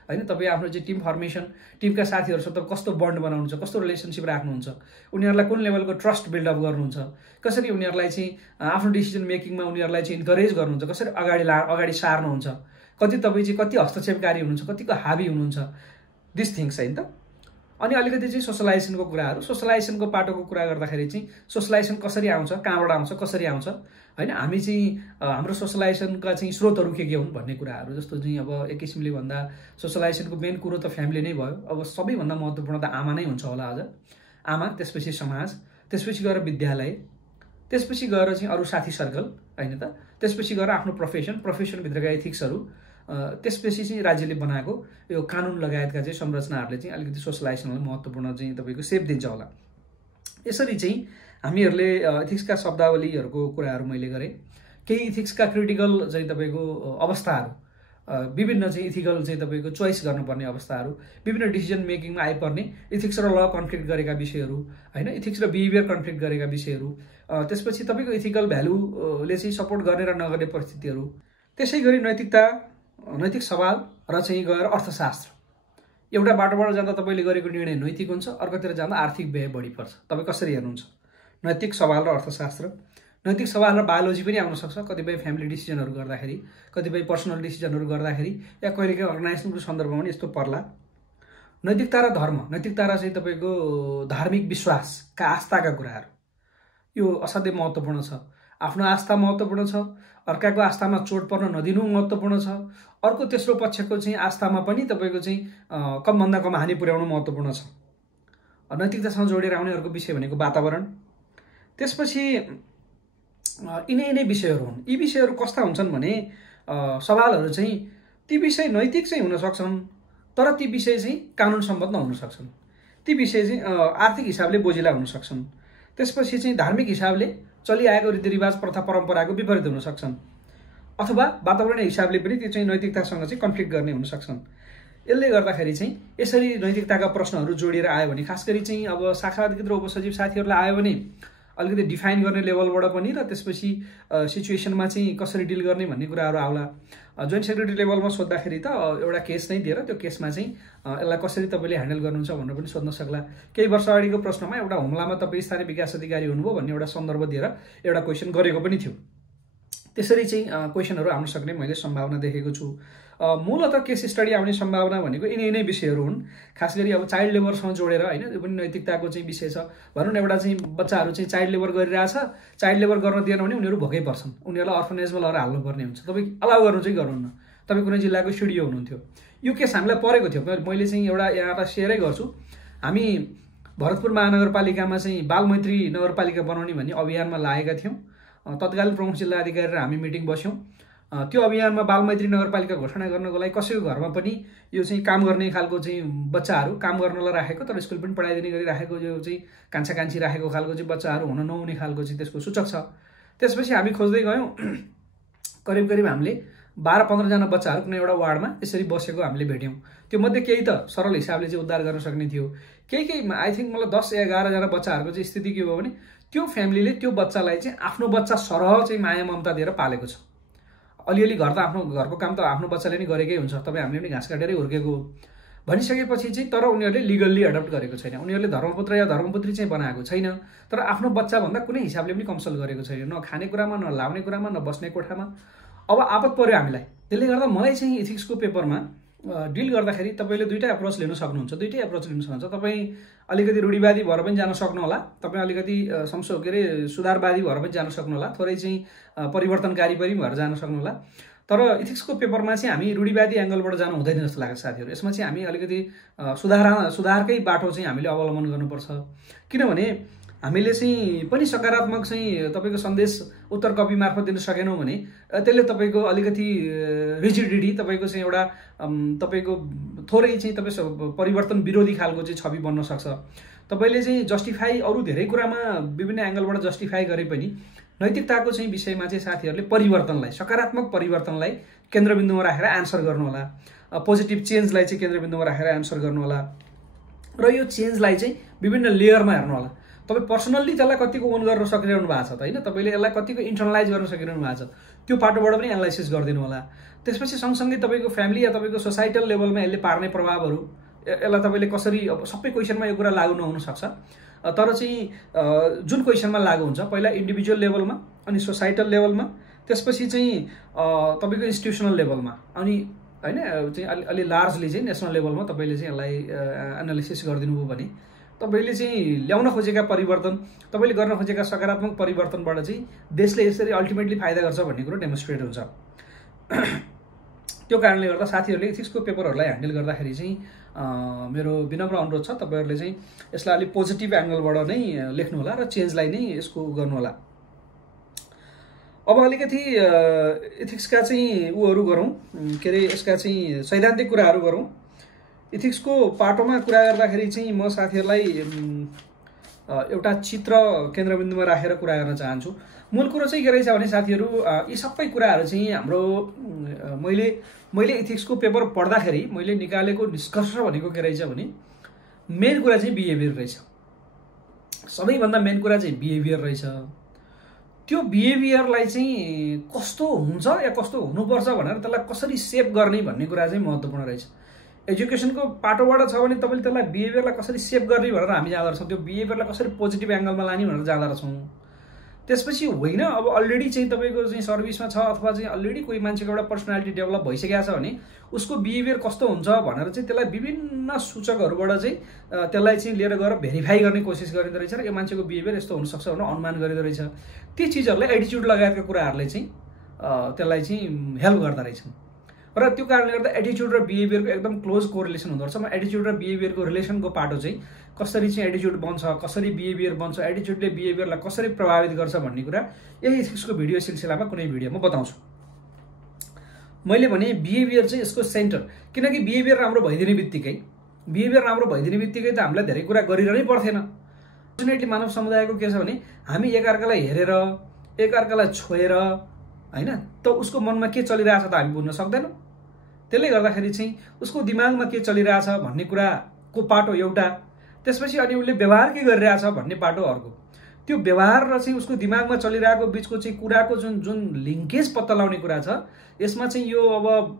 होइन, तपाईँ आफ्नो चाहिँ टिम फर्मेसन, टिमका साथीहरूसँग तपाईँ कस्तो बन्ड बनाउनुहुन्छ, कस्तो रिलेसनसिप राख्नुहुन्छ, उनीहरूलाई कुन लेभलको ट्रस्ट बिल्डअप गर्नुहुन्छ, कसरी उनीहरूलाई चाहिँ आफ्नो डिसिजन मेकिङमा उनीहरूलाई चाहिँ इन्करेज गर्नुहुन्छ, कसरी अगाडि सार्नुहुन्छ, कति तपाईँ चाहिँ कति हस्तक्षेपकारी हुनुहुन्छ, कतिको हाबी हुनुहुन्छ, दिस थिङ्स होइन त। अनि अलिकति चाहिँ सोशलाइजेसनको कुराहरू, सोशलाइजेसनको पाटोको कुरा गर्दाखेरि चाहिँ सोशलाइजेसन कसरी आउँछ, कहाँबाट आउँछ, कसरी आउँछ हैन, हामी चाहिँ हाम्रो सोशलाइजेसनका चाहिँ स्रोतहरू के हुन् भन्ने कुराहरू। जस्तो चाहिँ अब एक किसिमले भन्दा सोशलाइजेसनको मेन कुरो त फ्यामिली नै भयो। अब सबैभन्दा महत्त्वपूर्ण त आमा नै हुन्छ होला अझ, आमा, त्यसपछि समाज, त्यसपछि गएर विद्यालय, त्यसपछि गएर चाहिँ अरू साथी सर्कल हैन त, त्यसपछि गएर आफ्नो प्रोफेसनभित्रका एथिक्सहरू, त्यसपछि चाहिँ राज्यले बनाएको यो कानुन लगायतका चाहिँ संरचनाहरूले चाहिँ अलिकति सोशलाइजेसनलाई महत्त्वपूर्ण चाहिँ तपाईँको सेप दिन्छ होला। यसरी चाहिँ हामीहरूले इथिक्सका शब्दावलीहरूको कुराहरू मैले गरेँ। केही इथिक्सका क्रिटिकल चाहिँ तपाईँको अवस्थाहरू, विभिन्न चाहिँ इथिकल चाहिँ तपाईँको चोइस गर्नुपर्ने अवस्थाहरू, विभिन्न डिसिजन मेकिङमा आइपर्ने इथिक्स र ल कन्फ्लिक्ट गरेका विषयहरू हैन, इथिक्स र बिहेभियर कन्फ्लिक्ट गरेका विषयहरू, त्यसपछि तपाईँको इथिकल भ्यालुले चाहिँ सपोर्ट गर्ने र नगर्ने परिस्थितिहरू, त्यसै गरी नैतिकता, नैतिक सवाल र चाहिँ गएर अर्थशास्त्र। एउटा बाटोबाट जाँदा तपाईँले गरेको निर्णय नैतिक हुन्छ, अर्कोतिर जाँदा आर्थिक व्यय बढी पर्छ। तपाईँ कसरी हेर्नुहुन्छ? नैतिक सवाल र अर्थशास्त्र। नैतिक सवाल र बायोलोजी पनि आउन सक्छ कतिपय फ्यामिली डिसिजनहरू गर्दाखेरि, कतिपय पर्सनल डिसिजनहरू गर्दाखेरि, या कहिलेकाहीँ अर्गनाइजेसनको सन्दर्भमा पनि यस्तो पर्ला। नैतिकता र धर्म। नैतिकता र चाहिँ तपाईँको धार्मिक विश्वासका आस्थाका कुराहरू, यो असाध्यै महत्त्वपूर्ण छ। आफ्नो आस्था महत्त्वपूर्ण छ, अर्काको आस्थामा चोट पर्न नदिनु महत्त्वपूर्ण छ, अर्को तेस्रो पक्षको चाहिँ आस्थामा पनि तपाईँको चाहिँ कमभन्दा कम हानि पुर्याउनु महत्त्वपूर्ण छ। नैतिकतासँग जोडेर आउने अर्को विषय भनेको वातावरण। त्यसपछि यिनै विषयहरू हुन्। यी विषयहरू कस्ता हुन्छन् भने सवालहरू चाहिँ ती विषय नैतिक चाहिँ हुन सक्छन्, तर ती विषय चाहिँ कानुन सम्बद्ध नहुन सक्छन्। ती विषय चाहिँ आर्थिक हिसाबले बोझिला हुन सक्छन्। त्यसपछि चाहिँ धार्मिक हिसाबले चलिआएको रीतिरिवाज, प्रथा, परम्पराको विपरीत हुन सक्छन्, अथवा वातावरणीय हिसाबले पनि त्यो चाहिँ नैतिकतासँग चाहिँ कन्फ्लिक्ट गर्ने हुन सक्छन्। यसले गर्दाखेरि चाहिँ यसरी नैतिकताका प्रश्नहरू जोडिएर आयो भने, खास गरी चाहिँ अब शाखा अधिकृत र उपसचिव साथीहरूलाई आयो भने अलिकति डिफाइन गर्ने लेभलबाट पनि, र त्यसपछि सिचुएसनमा चाहिँ कसरी डिल गर्ने भन्ने कुराहरू आउला। जोइन्ट सेक्रेटरी लेभलमा सोद्धाखेरि त एउटा केस नै दिएर त्यो केसमा चाहिँ यसलाई कसरी तपाईँले ह्यान्डल गर्नुहुन्छ भनेर पनि सोध्न सक्ला। केही वर्ष अगाडिको प्रश्नमा एउटा हुम्लामा तपाईँ स्थानीय विकास अधिकारी हुनुभयो भन्ने एउटा सन्दर्भ दिएर एउटा क्वेसन गरेको पनि थियो। त्यसरी चाहिँ क्वेसनहरू आउन सक्ने मैले सम्भावना देखेको छु। मूलतः केस स्टडी आउने सम्भावना भनेको यिनै विषयहरू हुन्। खास गरी अब चाइल्ड लेबरसँग जोडेर हैन, यो पनि नैतिकताको चाहिँ विषय छ। भनौँ न एउटा चाहिँ बच्चाहरू चाहिँ चाइल्ड लेबर गरिरहेछ, चाइल्ड लेबर गर्न दिएन भने उनीहरू भोकै पर्छन्, उनीहरूलाई अर्फनेजमा लगेर हाल्नुपर्ने हुन्छ। तपाईँ अलाउ गर्नु चाहिँ गर्नुहुन्न। तपाईँ कुनै जिल्लाको सिडिओ हुनुहुन्थ्यो, यो केस हामीलाई परेको थियो। मैले चाहिँ एउटा यहाँलाई सेयरै गर्छु। हामी भरतपुर महानगरपालिकामा चाहिँ बालमैत्री नगरपालिका बनाउने भन्ने अभियानमा लागेका थियौँ। तत्कालीन प्रमुख जिल्ला अधिकारी र हामी मिटिङ बस्यौँ। त्यो अभियानमा बालमैत्री नगरपालिका घोषणा गर्नको लागि कसैको घरमा पनि यो चाहिँ काम गर्ने खालको चाहिँ बच्चाहरू काम गर्नलाई राखेको, तर स्कुल पनि पढाइदिने गरी राखेको, यो चाहिँ कान्छा कान्छी राखेको खालको चाहिँ बच्चाहरू हुन नहुने खालको चाहिँ त्यसको सूचक छ। त्यसपछि हामी खोज्दै गयौँ, करिब हामीले 12-15 जना बच्चाहरू कुनै एउटा वार्डमा यसरी बसेको हामीले भेट्यौँ। त्यो मध्ये केही त सरल हिसाबले चाहिँ उद्धार गर्न सक्ने थियो, केही आई थिङ्क मलाई 10-11 जना बच्चाहरूको चाहिँ स्थिति के भयो भने त्यो फ्यामिलीले त्यो बच्चालाई चाहिँ आफ्नो बच्चा सरह चाहिँ माया ममता दिएर पालेको छ। अलिअलि घर त आफ्नो घरको काम त आफ्नो बच्चाले नै गरेकै हुन्छ, तपाईँ हामीले पनि घाँस काटेरै हुर्केको हो भनिसकेपछि चाहिँ तर उनीहरूले लिगल्ली एडप्ट गरेको छैन, उनीहरूले धर्मपुत्र या धर्मपुत्री चाहिँ बनाएको छैन, तर आफ्नो बच्चाभन्दा कुनै हिसाबले पनि कन्सल्ट गरेको छैन, न खानेकुरामा, न लाउने कुरामा, न बस्ने कोठामा। अब आपत पर्यो हामीलाई। त्यसले गर्दा मलाई चाहिँ इथिक्सको पेपरमा डिल गर्दाखेरि तपाईँले दुईटै एप्रोच लिन सक्नुहुन्छ, दुईटै एप्रोच लिन सक्नुहुन्छ। तपाईँ अलिकति रूढिवादी भएर पनि जान सक्नुहोला, तपाईँ अलिकति सुधारवादी भएर पनि जान सक्नुहोला, थोरै चाहिँ परिवर्तनकारी पनि भएर जान सक्नुहोला। तर इथिक्सको पेपरमा चाहिँ हामी रूढिवादी एङ्गलबाट जानु हुँदैन जस्तो लाग्छ साथीहरू। यसमा चाहिँ हामी अलिकति सुधारकै बाटो चाहिँ हामीले अवलम्बन गर्नुपर्छ। किनभने हामीले चाहिँ पनि सकारात्मक चाहिँ तपाईँको सन्देश उत्तर कपी मार्फत दिन सकेनौँ भने त्यसले तपाईँको अलिकति रिजिडिटी, तपाईँको चाहिँ एउटा तपाईँको थोरै चाहिँ तपाईँ परिवर्तन विरोधी खालको चाहिँ छवि बन्न सक्छ। तपाईँले चाहिँ जस्टिफाई अरू धेरै कुरामा विभिन्न एङ्गलबाट जस्टिफाई गरे पनि नैतिकताको चाहिँ विषयमा चाहिँ साथीहरूले परिवर्तनलाई, सकारात्मक परिवर्तनलाई केन्द्रबिन्दुमा राखेर एन्सर गर्नुहोला, पोजिटिभ चेन्जलाई चाहिँ केन्द्रबिन्दुमा राखेर एन्सर गर्नुहोला, र यो चेन्जलाई चाहिँ विभिन्न लेयरमा हेर्नुहोला। तपाईँ पर्सनल्ली त्यसलाई कतिको ओन गर्न सकिरहनु भएको छ त होइन, तपाईँले यसलाई कतिको इन्टरनलाइज गर्न सकिरहनु भएको छ, त्यो पाटोबाट पनि एनालाइसिस गरिदिनु होला। त्यसपछि सँगसँगै तपाईँको फ्यामिली या तपाईँको सोसाइटल लेभलमा यसले पार्ने प्रभावहरू, यसलाई तपाईँले कसरी, अब सबै क्वेसनमा यो कुरा लागु नहुन सक्छ, तर चाहिँ जुन क्वेसनमा लागु हुन्छ पहिला इन्डिभिजुअल लेभलमा, अनि सोसाइटल लेभलमा, त्यसपछि चाहिँ तपाईँको इन्स्टिट्युसनल लेभलमा, अनि हैन चाहिँ अलि लार्जली चाहिँ नेसनल लेभलमा तपाईले चाहिँ यसलाई एनालिसिस गरिदिनु भयो भने तपाईले चाहिँ ल्याउन खोजेका परिवर्तन, तपाईले गर्न खोजेका सकारात्मक परिवर्तनबाट चाहिँ देशले यसरी अल्टिमेटली फाइदा गर्छ भन्ने कुरो डेमोन्स्ट्रेट हुन्छ। त्यो कारणले गर्दा साथीहरूले इथिक्सको पेपरहरूलाई ह्यान्डल गर्दाखेरि चाहिँ मेरो विनम्र अनुरोध छ, तपाईहरूले चाहिँ यसलाई अलिक पोजिटिभ एङ्गलबाट नै लेख्नु होला र चेन्जलाई नै यसको गर्नु होला। अब अलिकति इथिक्सका चाहिँ उहरू गरौँ, के अरे यसका चाहिँ सैद्धान्तिक कुराहरू गरौँ। इथिक्सको पाटोमा कुरा गर्दाखेरि चाहिँ म साथीहरूलाई एउटा चित्र केन्द्रबिन्दुमा राखेर कुरा गर्न चाहन्छु। मूल कुरो चाहिँ के रहेछ भने साथीहरू, यी सबै कुराहरू चाहिँ हाम्रो मैले इथिक्सको पेपर पढ्दाखेरि मैले निकालेको निष्कर्ष भनेको के रहेछ भने मेन कुरा चाहिँ बिहेभियर रहेछ। सबैभन्दा मेन कुरा चाहिँ बिहेभियर रहेछ। त्यो बिहेभियरलाई चाहिँ कस्तो हुन्छ या कस्तो हुनुपर्छ भनेर त्यसलाई कसरी सेप गर्ने भन्ने कुरा चाहिँ महत्त्वपूर्ण रहेछ। एजुकेसनको पाटोबाट छ भने तपाईँले त्यसलाई बिहेभियरलाई कसरी सेप गर्ने भनेर हामी जाँदा रहेछौँ, त्यो बिहेभियरलाई कसरी पोजिटिभ एङ्गलमा लाने भनेर जाँदा रहेछौँ। त्यसपछि होइन, अब अलरेडी चाहिँ तपाईँको चाहिँ सर्भिसमा छ अथवा चाहिँ अलरेडी कोही मान्छेको एउटा पर्सनालिटी डेभलप भइसकेको छ भने उसको बिहेभियर कस्तो हुन्छ भनेर चाहिँ त्यसलाई विभिन्न सूचकहरूबाट चाहिँ त्यसलाई चाहिँ लिएर गएर भेरिफाई गर्ने कोसिस गरिँदो रहेछ र यो मान्छेको बिहेभियर यस्तो हुनसक्छ भनेर अनुमान गरिँदो रहेछ। ती चिजहरूले एटिच्युड लगायतका कुराहरूले चाहिँ त्यसलाई चाहिँ हेल्प गर्दो रहेछन् र त्यो कारणले गर्दा एटिच्युड र बिहेभियरको एकदम क्लोज कोरिलेसन हुँदो रहेछ। म एटिच्युड र बिहेभियरको रिलेसनको पाटो चाहिँ कसरी चाहिँ एटिच्युड बन्छ, कसरी बिहेभियर बन्छ, एटिच्युडले बिहेभियरलाई कसरी प्रभावित गर्छ भन्ने कुरा यही इथिक्सको भिडियो सिलसिलामा कुनै भिडियोमा बताउँछु। मैले भने बिहेभियर चाहिँ यसको सेन्टर, किनकि बिहेभियर राम्रो भइदिने बित्तिकै त हामीलाई धेरै कुरा गरिरहनै पर्थेन। अल्टरनेटली मानव समुदायको के छ भने हामी एकअर्कालाई हेरेर एकअर्कालाई छोएर हैन त उसको मनमा के चलिरहेछ त हामी बुझ्न सक्दैनौँ। त्यसले गर्दाखेरि चाहिँ उसको दिमागमा के चलिरहेछ भन्ने कुराको पाटो एउटा, त्यसपछि अनि उसले व्यवहार के गरिरहेछ भन्ने पाटो अर्को। त्यो व्यवहार र चाहिँ उसको दिमागमा चलिरहेको बिचको चाहिँ कुराको जुन लिङ्केज पत्ता लगाउने कुरा छ, यसमा चाहिँ यो अब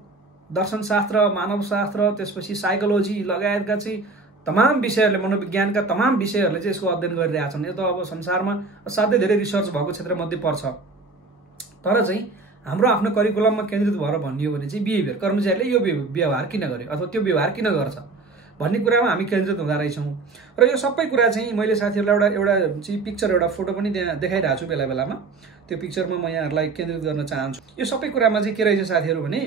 दर्शनशास्त्र, मानवशास्त्र, त्यसपछि साइकोलोजी लगायतका चाहिँ तमाम विषयहरूले, मनोविज्ञानका तमाम विषयहरूले चाहिँ यसको अध्ययन गरिरहेछन्। यो त अब संसारमा असाध्यै धेरै रिसर्च भएको क्षेत्रमध्ये पर्छ। तर चाहिँ हाम्रो आफ्नो करिकुलममा केन्द्रित भएर भनियो भने चाहिँ बिहेभियर, कर्मचारीले यो व्यवहार किन गर्यो अथवा त्यो व्यवहार किन गर्छ भन्ने कुरामा हामी केन्द्रित हुँदा रहेछौँ। र यो सबै कुरा चाहिँ मैले साथीहरूलाई एउटा चाहिँ पिक्चर, एउटा फोटो पनि त्यहाँ देखाइरहेको छु बेला बेलामा। त्यो पिक्चरमा म यहाँहरूलाई केन्द्रित गर्न चाहन्छु। यो सबै कुरामा चाहिँ के रहेछ साथीहरू भने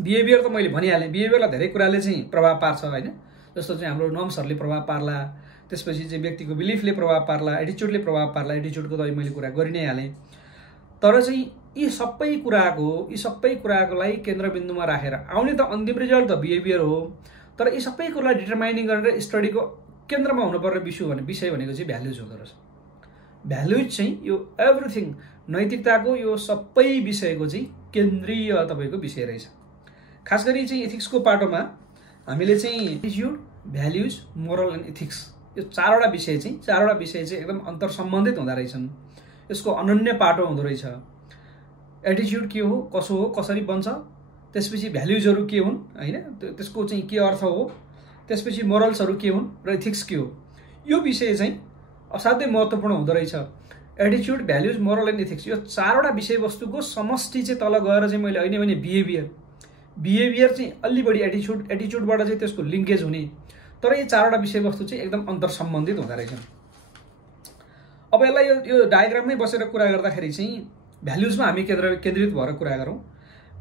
बिहेभियर त मैले भनिहालेँ, बिहेभियरलाई धेरै कुराले चाहिँ प्रभाव पार्छ होइन। जस्तो चाहिँ हाम्रो नर्म्सहरूले प्रभाव पार्ला, त्यसपछि चाहिँ व्यक्तिको बिलिफले प्रभाव पार्ला, एटिच्युडले प्रभाव पार्ला। एटिच्युडको त मैले कुरा गरि नै हालेँ। तर चाहिँ यी सबै कुराकोलाई केन्द्रबिन्दुमा राखेर आउने त अन्तिम रिजल्ट त बिहेभियर हो। तर यी सबै कुरालाई डिटरमाइनिङ गरेर स्टडीको केन्द्रमा हुनुपर्ने विषय भनेको चाहिँ भ्याल्युज हुँदो रहेछ। भ्याल्युज चाहिँ यो एभ्रिथिङ, नैतिकताको यो सबै विषयको चाहिँ केन्द्रीय तपाईँको विषय रहेछ। खास गरी चाहिँ इथिक्सको पाटोमा हामीले चाहिँ एटिच्युड, भ्याल्युज, मोरल एन्ड इथिक्स, यो चारवटा विषय चाहिँ एकदम अन्तर्सम्बन्धित हुँदो रहेछन्। यसको अनन्य पाटो हुँदो रहेछ। एटिच्युड के हो, कसो हो, कसरी बन्छ, त्यसपछि भ्याल्युजहरू के हुन् होइन, त्यसको चाहिँ के अर्थ हो, त्यसपछि मोरल्सहरू के हुन् र इथिक्स के हो, यो विषय चाहिँ असाध्यै महत्त्वपूर्ण हुँदो रहेछ। एटिच्युड, भ्याल्युज, मोरल एन्ड इथिक्स, यो चारवटा विषयवस्तुको समष्टि चाहिँ तल गएर चाहिँ मैले अहिले भने बिहेभियर चाहिँ अलि बढी एटिच्युडबाट चाहिँ त्यसको लिङ्केज हुने। तर यी चारवटा विषयवस्तु चाहिँ एकदम अन्तर्सम्बन्धित हुँदो रहेछन्। अब यसलाई यो डायग्राममै बसेर कुरा गर्दाखेरि चाहिँ भ्याल्युजमा हामी केन्द्रित भएर कुरा गरौँ।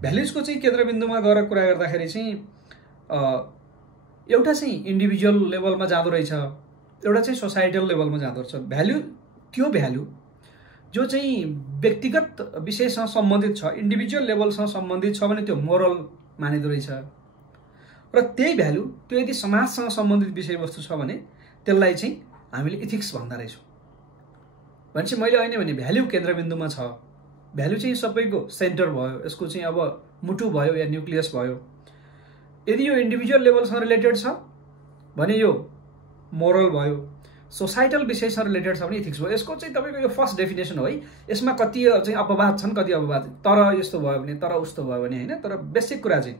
भ्याल्युजको चाहिँ केन्द्रबिन्दुमा गएर कुरा गर्दाखेरि चाहिँ एउटा चाहिँ इन्डिभिजुअल लेभलमा जाँदो रहेछ, एउटा चाहिँ सोसाइटल लेभलमा जाँदो रहेछ। त्यो भ्याल्यु जो चाहिँ व्यक्तिगत विषयसँग सम्बन्धित छ, इन्डिभिजुअल लेभलसँग सम्बन्धित छ भने त्यो मोरल मानिँदो रहेछ। र त्यही भ्याल्यु त्यो यदि समाजसँग सम्बन्धित विषयवस्तु छ भने त्यसलाई चाहिँ हामीले इथिक्स भन्दा रहेछौँ। भनेपछि मैले अहिले भने भ्याल्यु केन्द्रबिन्दुमा छ, भ्याल्यु चाहिँ सबैको सेन्टर भयो, यसको चाहिँ अब मुटु भयो या न्युक्लियस भयो। यदि यो इन्डिभिजुअल लेभलसँग रिलेटेड छ भने यो मोरल भयो, सोसाइटल विषयसँग रिलेटेड छ भने इथिक्स भयो। यसको चाहिँ तपाईँको यो फर्स्ट डेफिनेसन हो है। यसमा कति चाहिँ अपवाद छन्, कति अपवाद, तर यस्तो भयो भने, तर उस्तो भयो भने होइन, तर बेसिक कुरा चाहिँ।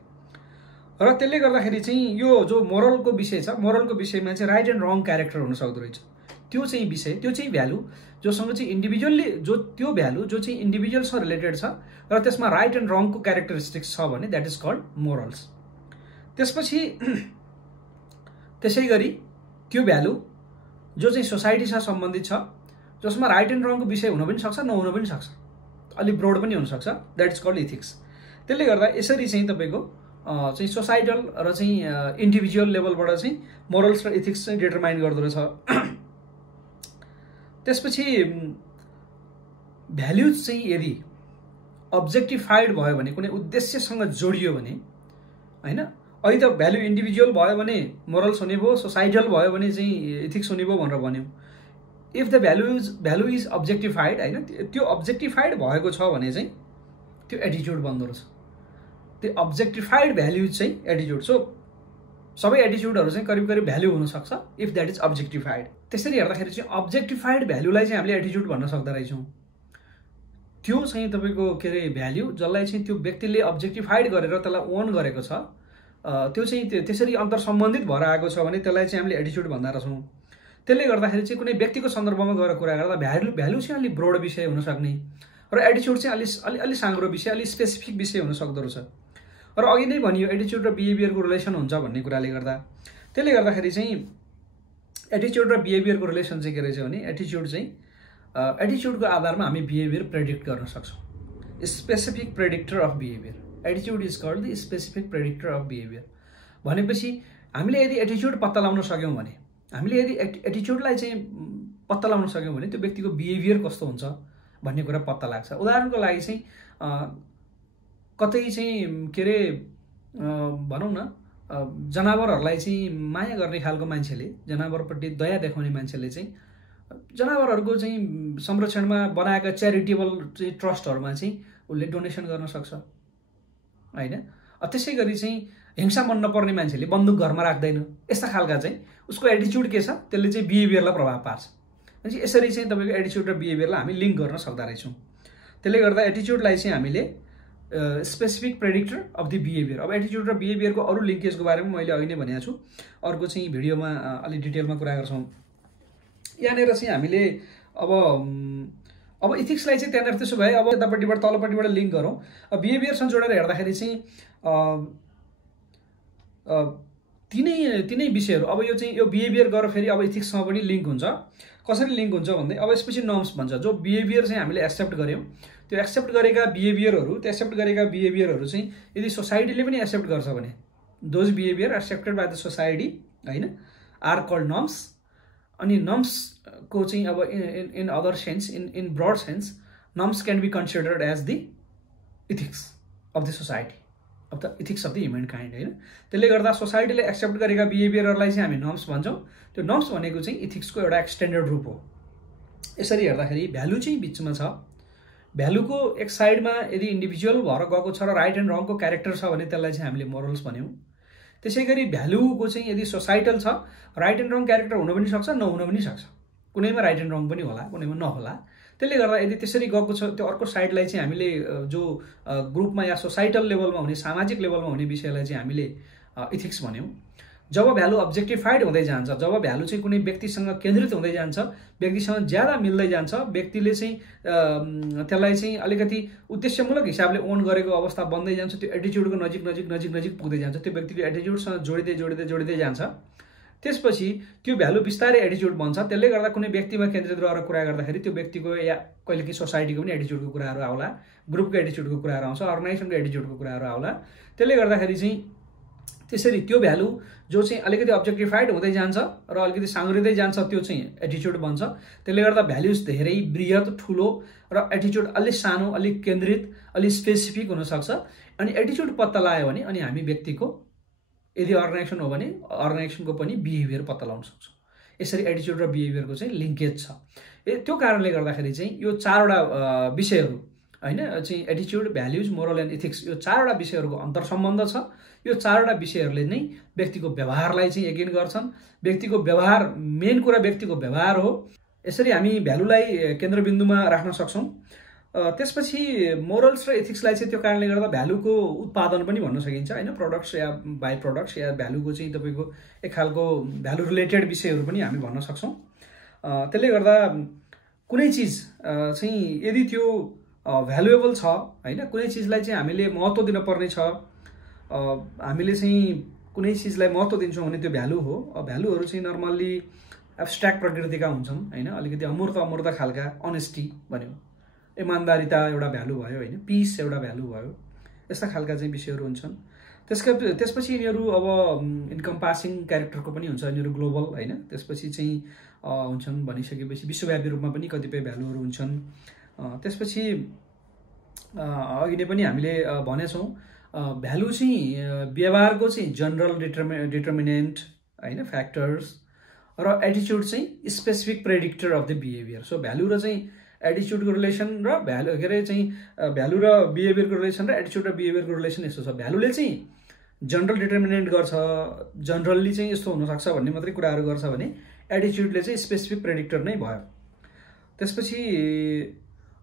र त्यसले गर्दाखेरि चाहिँ यो जो मोरलको विषय छ, मोरलको विषयमा चाहिँ राइट एन्ड रङ क्यारेक्टर हुन सक्दो रहेछ। त्यो चाहिँ विषय, त्यो चाहिँ भ्यालु जोसँग चाहिँ इन्डिभिजुअलले त्यो भ्यालु जो चाहिँ इन्डिभिजुअलसँग रिलेटेड छ र त्यसमा राइट एन्ड रङको क्यारेक्टरिस्टिक्स छ भने द्याट इज कल्ड मोरल्स। त्यसपछि त्यसै गरी त्यो भ्यालु जो चाहिँ सोसाइटीसँग सम्बन्धित छ, जसमा राइट एन्ड रङको विषय हुन पनि सक्छ, नहुन पनि सक्छ, अलि ब्रोड पनि हुनसक्छ, द्याट इज कल्ड इथिक्स। त्यसले गर्दा यसरी चाहिँ तपाईँको चाहिँ सोसाइटल र चाहिँ इन्डिभिजुअल लेभलबाट चाहिँ मोरल्स र इथिक्स चाहिँ डिटरमाइन गर्दो रहेछ। त्यसपछि भ्याल्युज चाहिँ यदि अब्जेक्टिफाइड भयो भने, कुनै उद्देश्यसँग जोडियो भने, होइन, अहिले त भ्याल्यु इन्डिभिजुअल भयो भने मोरल्स हुने भयो, सोसाइटल भयो भने चाहिँ इथिक्स हुने भयो भनेर भन्यौँ। इफ द भ्यालु इज अब्जेक्टिफाइड, होइन, त्यो अब्जेक्टिफाइड भएको छ भने चाहिँ त्यो एटिट्युड बन्दो रहेछ। त्यो अब्जेक्टिफाइड भ्याल्युज चाहिँ एटिट्युड। सो सबै एटिट्युडहरू चाहिँ करिब करिब भ्याल्यु हुनसक्छ इफ द्याट इज अब्जेक्टिफाइड। त्यसरी हेर्दाखेरि चाहिँ अब्जेक्टिफाइड भ्याल्युलाई चाहिँ हामीले एटिट्युड भन्न सक्दो रहेछौँ। त्यो चाहिँ तपाईँको के अरे भ्याल्यु जसलाई चाहिँ त्यो व्यक्तिले अब्जेक्टिफाइड गरेर त्यसलाई ओन गरेको छ, त्यो चाहिँ त्यसरी अन्तर सम्बन्धित भएर आएको छ भने त्यसलाई चाहिँ हामीले एटिट्युड भन्दा रहेछौँ। त्यसले गर्दाखेरि चाहिँ कुनै व्यक्तिको सन्दर्भमा गएर कुरा गर्दा भ्यालु चाहिँ अलिक ब्रोड विषय हुनसक्ने र एटिट्युड चाहिँ अलि साँग्रो विषय, अलि स्पेसिफिक विषय हुन सक्दो रहेछ। र अघि नै भनियो एटिट्युड र बिहेभियरको रिलेसन हुन्छ भन्ने कुराले गर्दा, त्यसले गर्दाखेरि चाहिँ एटिट्युड र बिहेभियरको रिलेसन चाहिँ के रहेछ भने एटिट्युडको आधारमा हामी बिहेभियर प्रेडिक्ट गर्न सक्छौँ। Specific predictor of behaviour, attitude is called the specific predictor of behaviour. भनेपछि हामीले यदि एटिट्युड पत्ता लगाउन सक्यौँ भने, हामीले यदि एटिट्युडलाई चाहिँ पत्ता लगाउन सक्यौँ भने त्यो व्यक्तिको बिहेभियर कस्तो हुन्छ भन्ने कुरा पत्ता लाग्छ। उदाहरणको लागि चाहिँ कतै चाहिँ के अरे भनौँ न, जनावरहरूलाई चाहिँ माया गर्ने खालको मान्छेले, जनावरपट्टि दया देखाउने मान्छेले चाहिँ जनावरहरूको चाहिँ संरक्षणमा बनाएका च्यारिटेबल चाहिँ ट्रस्टहरूमा चाहिँ उसले डोनेसन गर्न सक्छ, होइन। त्यसै गरी चाहिँ हिंसा मन नपर्ने मान्छेले बन्दुक घरमा राख्दैन। यस्ता खालका चाहिँ उसको एटिट्युड के छ त्यसले चाहिँ बिहेभियरलाई प्रभाव पार्छ। भनेपछि यसरी चाहिँ तपाईँको एटिट्युड र बिहेभियरलाई हामी लिङ्क गर्न सक्दा रहेछौँ। त्यसले गर्दा एटिट्युडलाई चाहिँ हामीले specific predictor of the behaviour. अब एटिट्युड र बिहेभियरको अरू लिङ्केजको बारेमा मैले अघि नै भनेको छु, अर्को चाहिँ भिडियोमा अलि डिटेलमा कुरा गर्छौँ। यहाँनिर चाहिँ हामीले अब इथिक्सलाई चाहिँ त्यहाँनिर त्यसो भए अब यतापट्टिबाट तलपट्टिबाट लिङ्क गरौँ। बिहेभियरसँग जोडेर हेर्दाखेरि चाहिँ तिनै विषयहरू, अब यो चाहिँ यो बिहेभियर गरेर फेरि अब इथिक्ससँग पनि लिङ्क हुन्छ। कसरी लिङ्क हुन्छ भन्दै अब यसपछि नर्म्स भन्छ। जो बिहेभियर चाहिँ हामीले एक्सेप्ट गऱ्यौँ, त्यो एक्सेप्ट गरेका बिहेभियरहरू चाहिँ यदि सोसाइटीले पनि एक्सेप्ट गर्छ भने those behaviour accepted by the society, होइन, आर कल्ड नर्म्स। अनि नर्म्सको चाहिँ अब in other sense, in broad sense, norms can be considered as the ethics of the society, of the ethics of the human kind, होइन। त्यसले गर्दा सोसाइटीले accept गरेका बिहेभियरहरूलाई चाहिँ हामी नर्म्स भन्छौँ। त्यो नर्म्स भनेको चाहिँ इथिक्सको एउटा एक्सटेन्डेड रूप हो। यसरी हेर्दाखेरि भ्यालु चाहिँ बिचमा छ। भ्यालुको एक साइडमा यदि इन्डिभिजुअल भएर गएको छ र राइट एन्ड रङको क्यारेक्टर छ भने त्यसलाई चाहिँ हामीले मोरल्स भन्यौँ। त्यसै गरी भ्यालुको चाहिँ यदि सोसाइटल छ, राइट एन्ड रङ क्यारेक्टर हुन पनि सक्छ, नहुन पनि सक्छ, कुनैमा राइट एन्ड रङ पनि होला, कुनैमा नहोला। त्यसले गर्दा यदि त्यसरी गएको छ त्यो अर्को साइडलाई चाहिँ हामीले जो ग्रुपमा या सोसाइटल लेभलमा हुने, सामाजिक लेभलमा हुने विषयलाई चाहिँ हामीले इथिक्स भन्यौँ। जब भ्यालु अब्जेक्टिफाइड हुँदै जान्छ, जब भ्यालु चाहिँ कुनै व्यक्तिसँग केन्द्रित हुँदै जान्छ, व्यक्तिसँग ज्यादा मिल्दै जान्छ, व्यक्तिले चाहिँ त्यसलाई चाहिँ अलिकति उद्देश्यमूलक हिसाबले ओन गरेको अवस्था बन्दै जान्छ, त्यो एटिट्युडको नजिक पुग्दै जान्छ, त्यो व्यक्तिको एटिट्युडसँग जोडिँदै जान्छ। त्यसपछि त्यो भ्यालु बिस्तारै एटिट्युड बन्छ। त्यसले गर्दा कुनै व्यक्तिमा केन्द्रित रहेर कुरा गर्दाखेरि त्यो व्यक्तिको या कहिलेकाहीँ सोसाइटीको पनि एटिट्युडको कुराहरू आउला, ग्रुपको एटिट्युडको कुराहरू आउँछ, अर्गनाइजेसनको एटिट्युडको कुराहरू आउला। त्यसले गर्दाखेरि चाहिँ त्यसरी त्यो भ्यालु जो चाहिँ अलिकति अब्जेक्टिफाइड हुँदै जान्छ र अलिकति साँग्रिँदै जान्छ, त्यो चाहिँ एटिट्युड बन्छ। त्यसले गर्दा भ्याल्युज धेरै बृहत, ठुलो र एटिट्युड अलिक सानो, अलिक केन्द्रित, अलिक स्पेसिफिक हुनसक्छ। अनि एटिट्युड पत्ता लगायो भने अनि हामी व्यक्तिको, यदि अर्गनाइजेसन हो भने अर्गनाइजेसनको पनि बिहेभियर पत्ता लगाउन सक्छौँ। यसरी एटिट्युड र बिहेभियरको चाहिँ लिङ्केज छ। त्यो कारणले गर्दाखेरि चाहिँ यो चारवटा विषयहरू, होइन, चाहिँ attitude, values, moral and ethics, यो चारवटा विषयहरूको अन्तर सम्बन्ध छ। यो चारवटा विषयहरूले नै व्यक्तिको व्यवहारलाई चाहिँ यकिन गर्छन्। व्यक्तिको व्यवहार, मेन कुरा व्यक्तिको व्यवहार हो। यसरी हामी भ्यालुलाई केन्द्रबिन्दुमा राख्न सक्छौँ। त्यसपछि मोरल्स र इथिक्सलाई चाहिँ त्यो कारणले गर्दा भ्यालुको उत्पादन पनि भन्न सकिन्छ, होइन, प्रडक्ट्स या बाई प्रडक्ट्स या भ्यालुको चाहिँ तपाईँको एक खालको भ्यालु रिलेटेड विषयहरू पनि हामी भन्न सक्छौँ। त्यसले गर्दा कुनै चिज चाहिँ यदि त्यो भ्यालुएबल छ हैन, कुनै चिजलाई चाहिँ हामीले महत्त्व दिन पर्ने छ, हामीले चाहिँ कुनै चिजलाई महत्त्व दिन्छौँ भने त्यो भ्यालु हो। भ्यालुहरू चाहिँ नर्मल्ली एब्स्ट्र्याक्ट प्रकृतिका हुन्छन् हैन, अलिकति अमूर्त खालका। अनेस्टी भन्यो, इमान्दारिता एउटा भ्यालु भयो हैन, पिस एउटा भ्यालु भयो, यस्ता खालका चाहिँ विषयहरू हुन्छन्। त्यसपछि यिनीहरू अब इन्कम्पासिङ क्यारेक्टरको पनि हुन्छ, यिनीहरू ग्लोबल हैन। त्यसपछि चाहिँ हुन्छन् भनिसकेपछि विश्वव्यापी रूपमा पनि कतिपय भ्यालुहरू हुन्छन्। त्यसपछि अघि नै पनि हामीले भनेछौँ भ्यालु चाहिँ व्यवहारको चाहिँ जनरल डिटर्मिनेन्ट हैन, फ्याक्टर्स, र एटिट्युड चाहिँ specific predictor of the behaviour. So value र चाहिँ एटिट्युडको रिलेसन र भ्यालु के अरे चाहिँ भ्यालु र बिहेभियरको रिलेसन र एटिट्युड र बिहेभियरको रिलेसन यस्तो छ। भ्यालुले चाहिँ जनरल डिटर्मिनेन्ट गर्छ, जनरली चाहिँ यस्तो हुनसक्छ भन्ने मात्रै कुराहरू गर्छ भने एटिट्युडले चाहिँ स्पेसिफिक प्रेडिक्टर नै भयो। त्यसपछि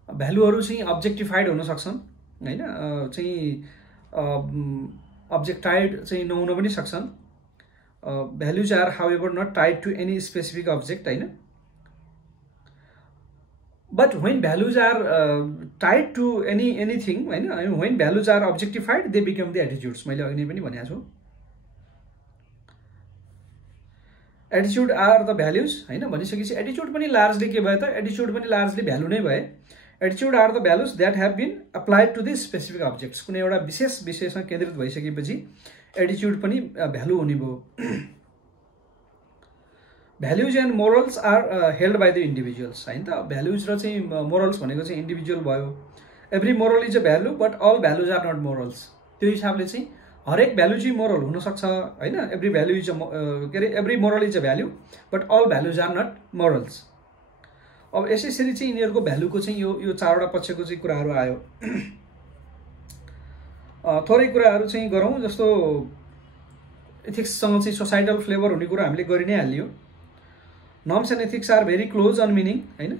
भ्यालुहरू चाहिँ अब्जेक्टिफाइड हुन सक्छन् हैन, चाहिँ अब्जेक्टाइड चाहिँ नहुन पनि सक्छन्। Values are however not tied to any specific object हैन, but when values are tied to anything हैन, when values are objectified they become the attitudes. मैले अघि नै पनि भनेको छु एटिट्युड आर द भ्यालुज हैन भनिसकेपछि एटिट्युड पनि लार्जली के भयो त, एटिट्युड पनि लार्जली भ्यालु नै भए। Attitude are the values that have been applied to the specific objects. कुनै एउटा विशेष विषयसँग केन्द्रित भइसकेपछि एटिट्युड पनि भ्यालु हुने भयो। Values and morals are held by the individuals हैन त। भ्यालुज र चाहिँ मोरल्स भनेको चाहिँ इन्डिभिजुअल भयो। Every moral is a value but all values are not morals. त्यो हिसाबले चाहिँ हरेक भ्यालु चाहिँ मोरल हुनसक्छ हैन। एभ्री भ्यालु इज के अरे every moral is a value but all values are not morals. अब यसरी चाहिँ यिनीहरूको भ्यालुको चाहिँ यो चारवटा पक्षको चाहिँ कुराहरू आयो। थोरै कुराहरू चाहिँ गरौँ, जस्तो एथिक्ससँग चाहिँ सोसाइटल फ्लेभर हुने कुरा हामीले गरि नै हालियो। Norms and ethics are very close on meaning हैन।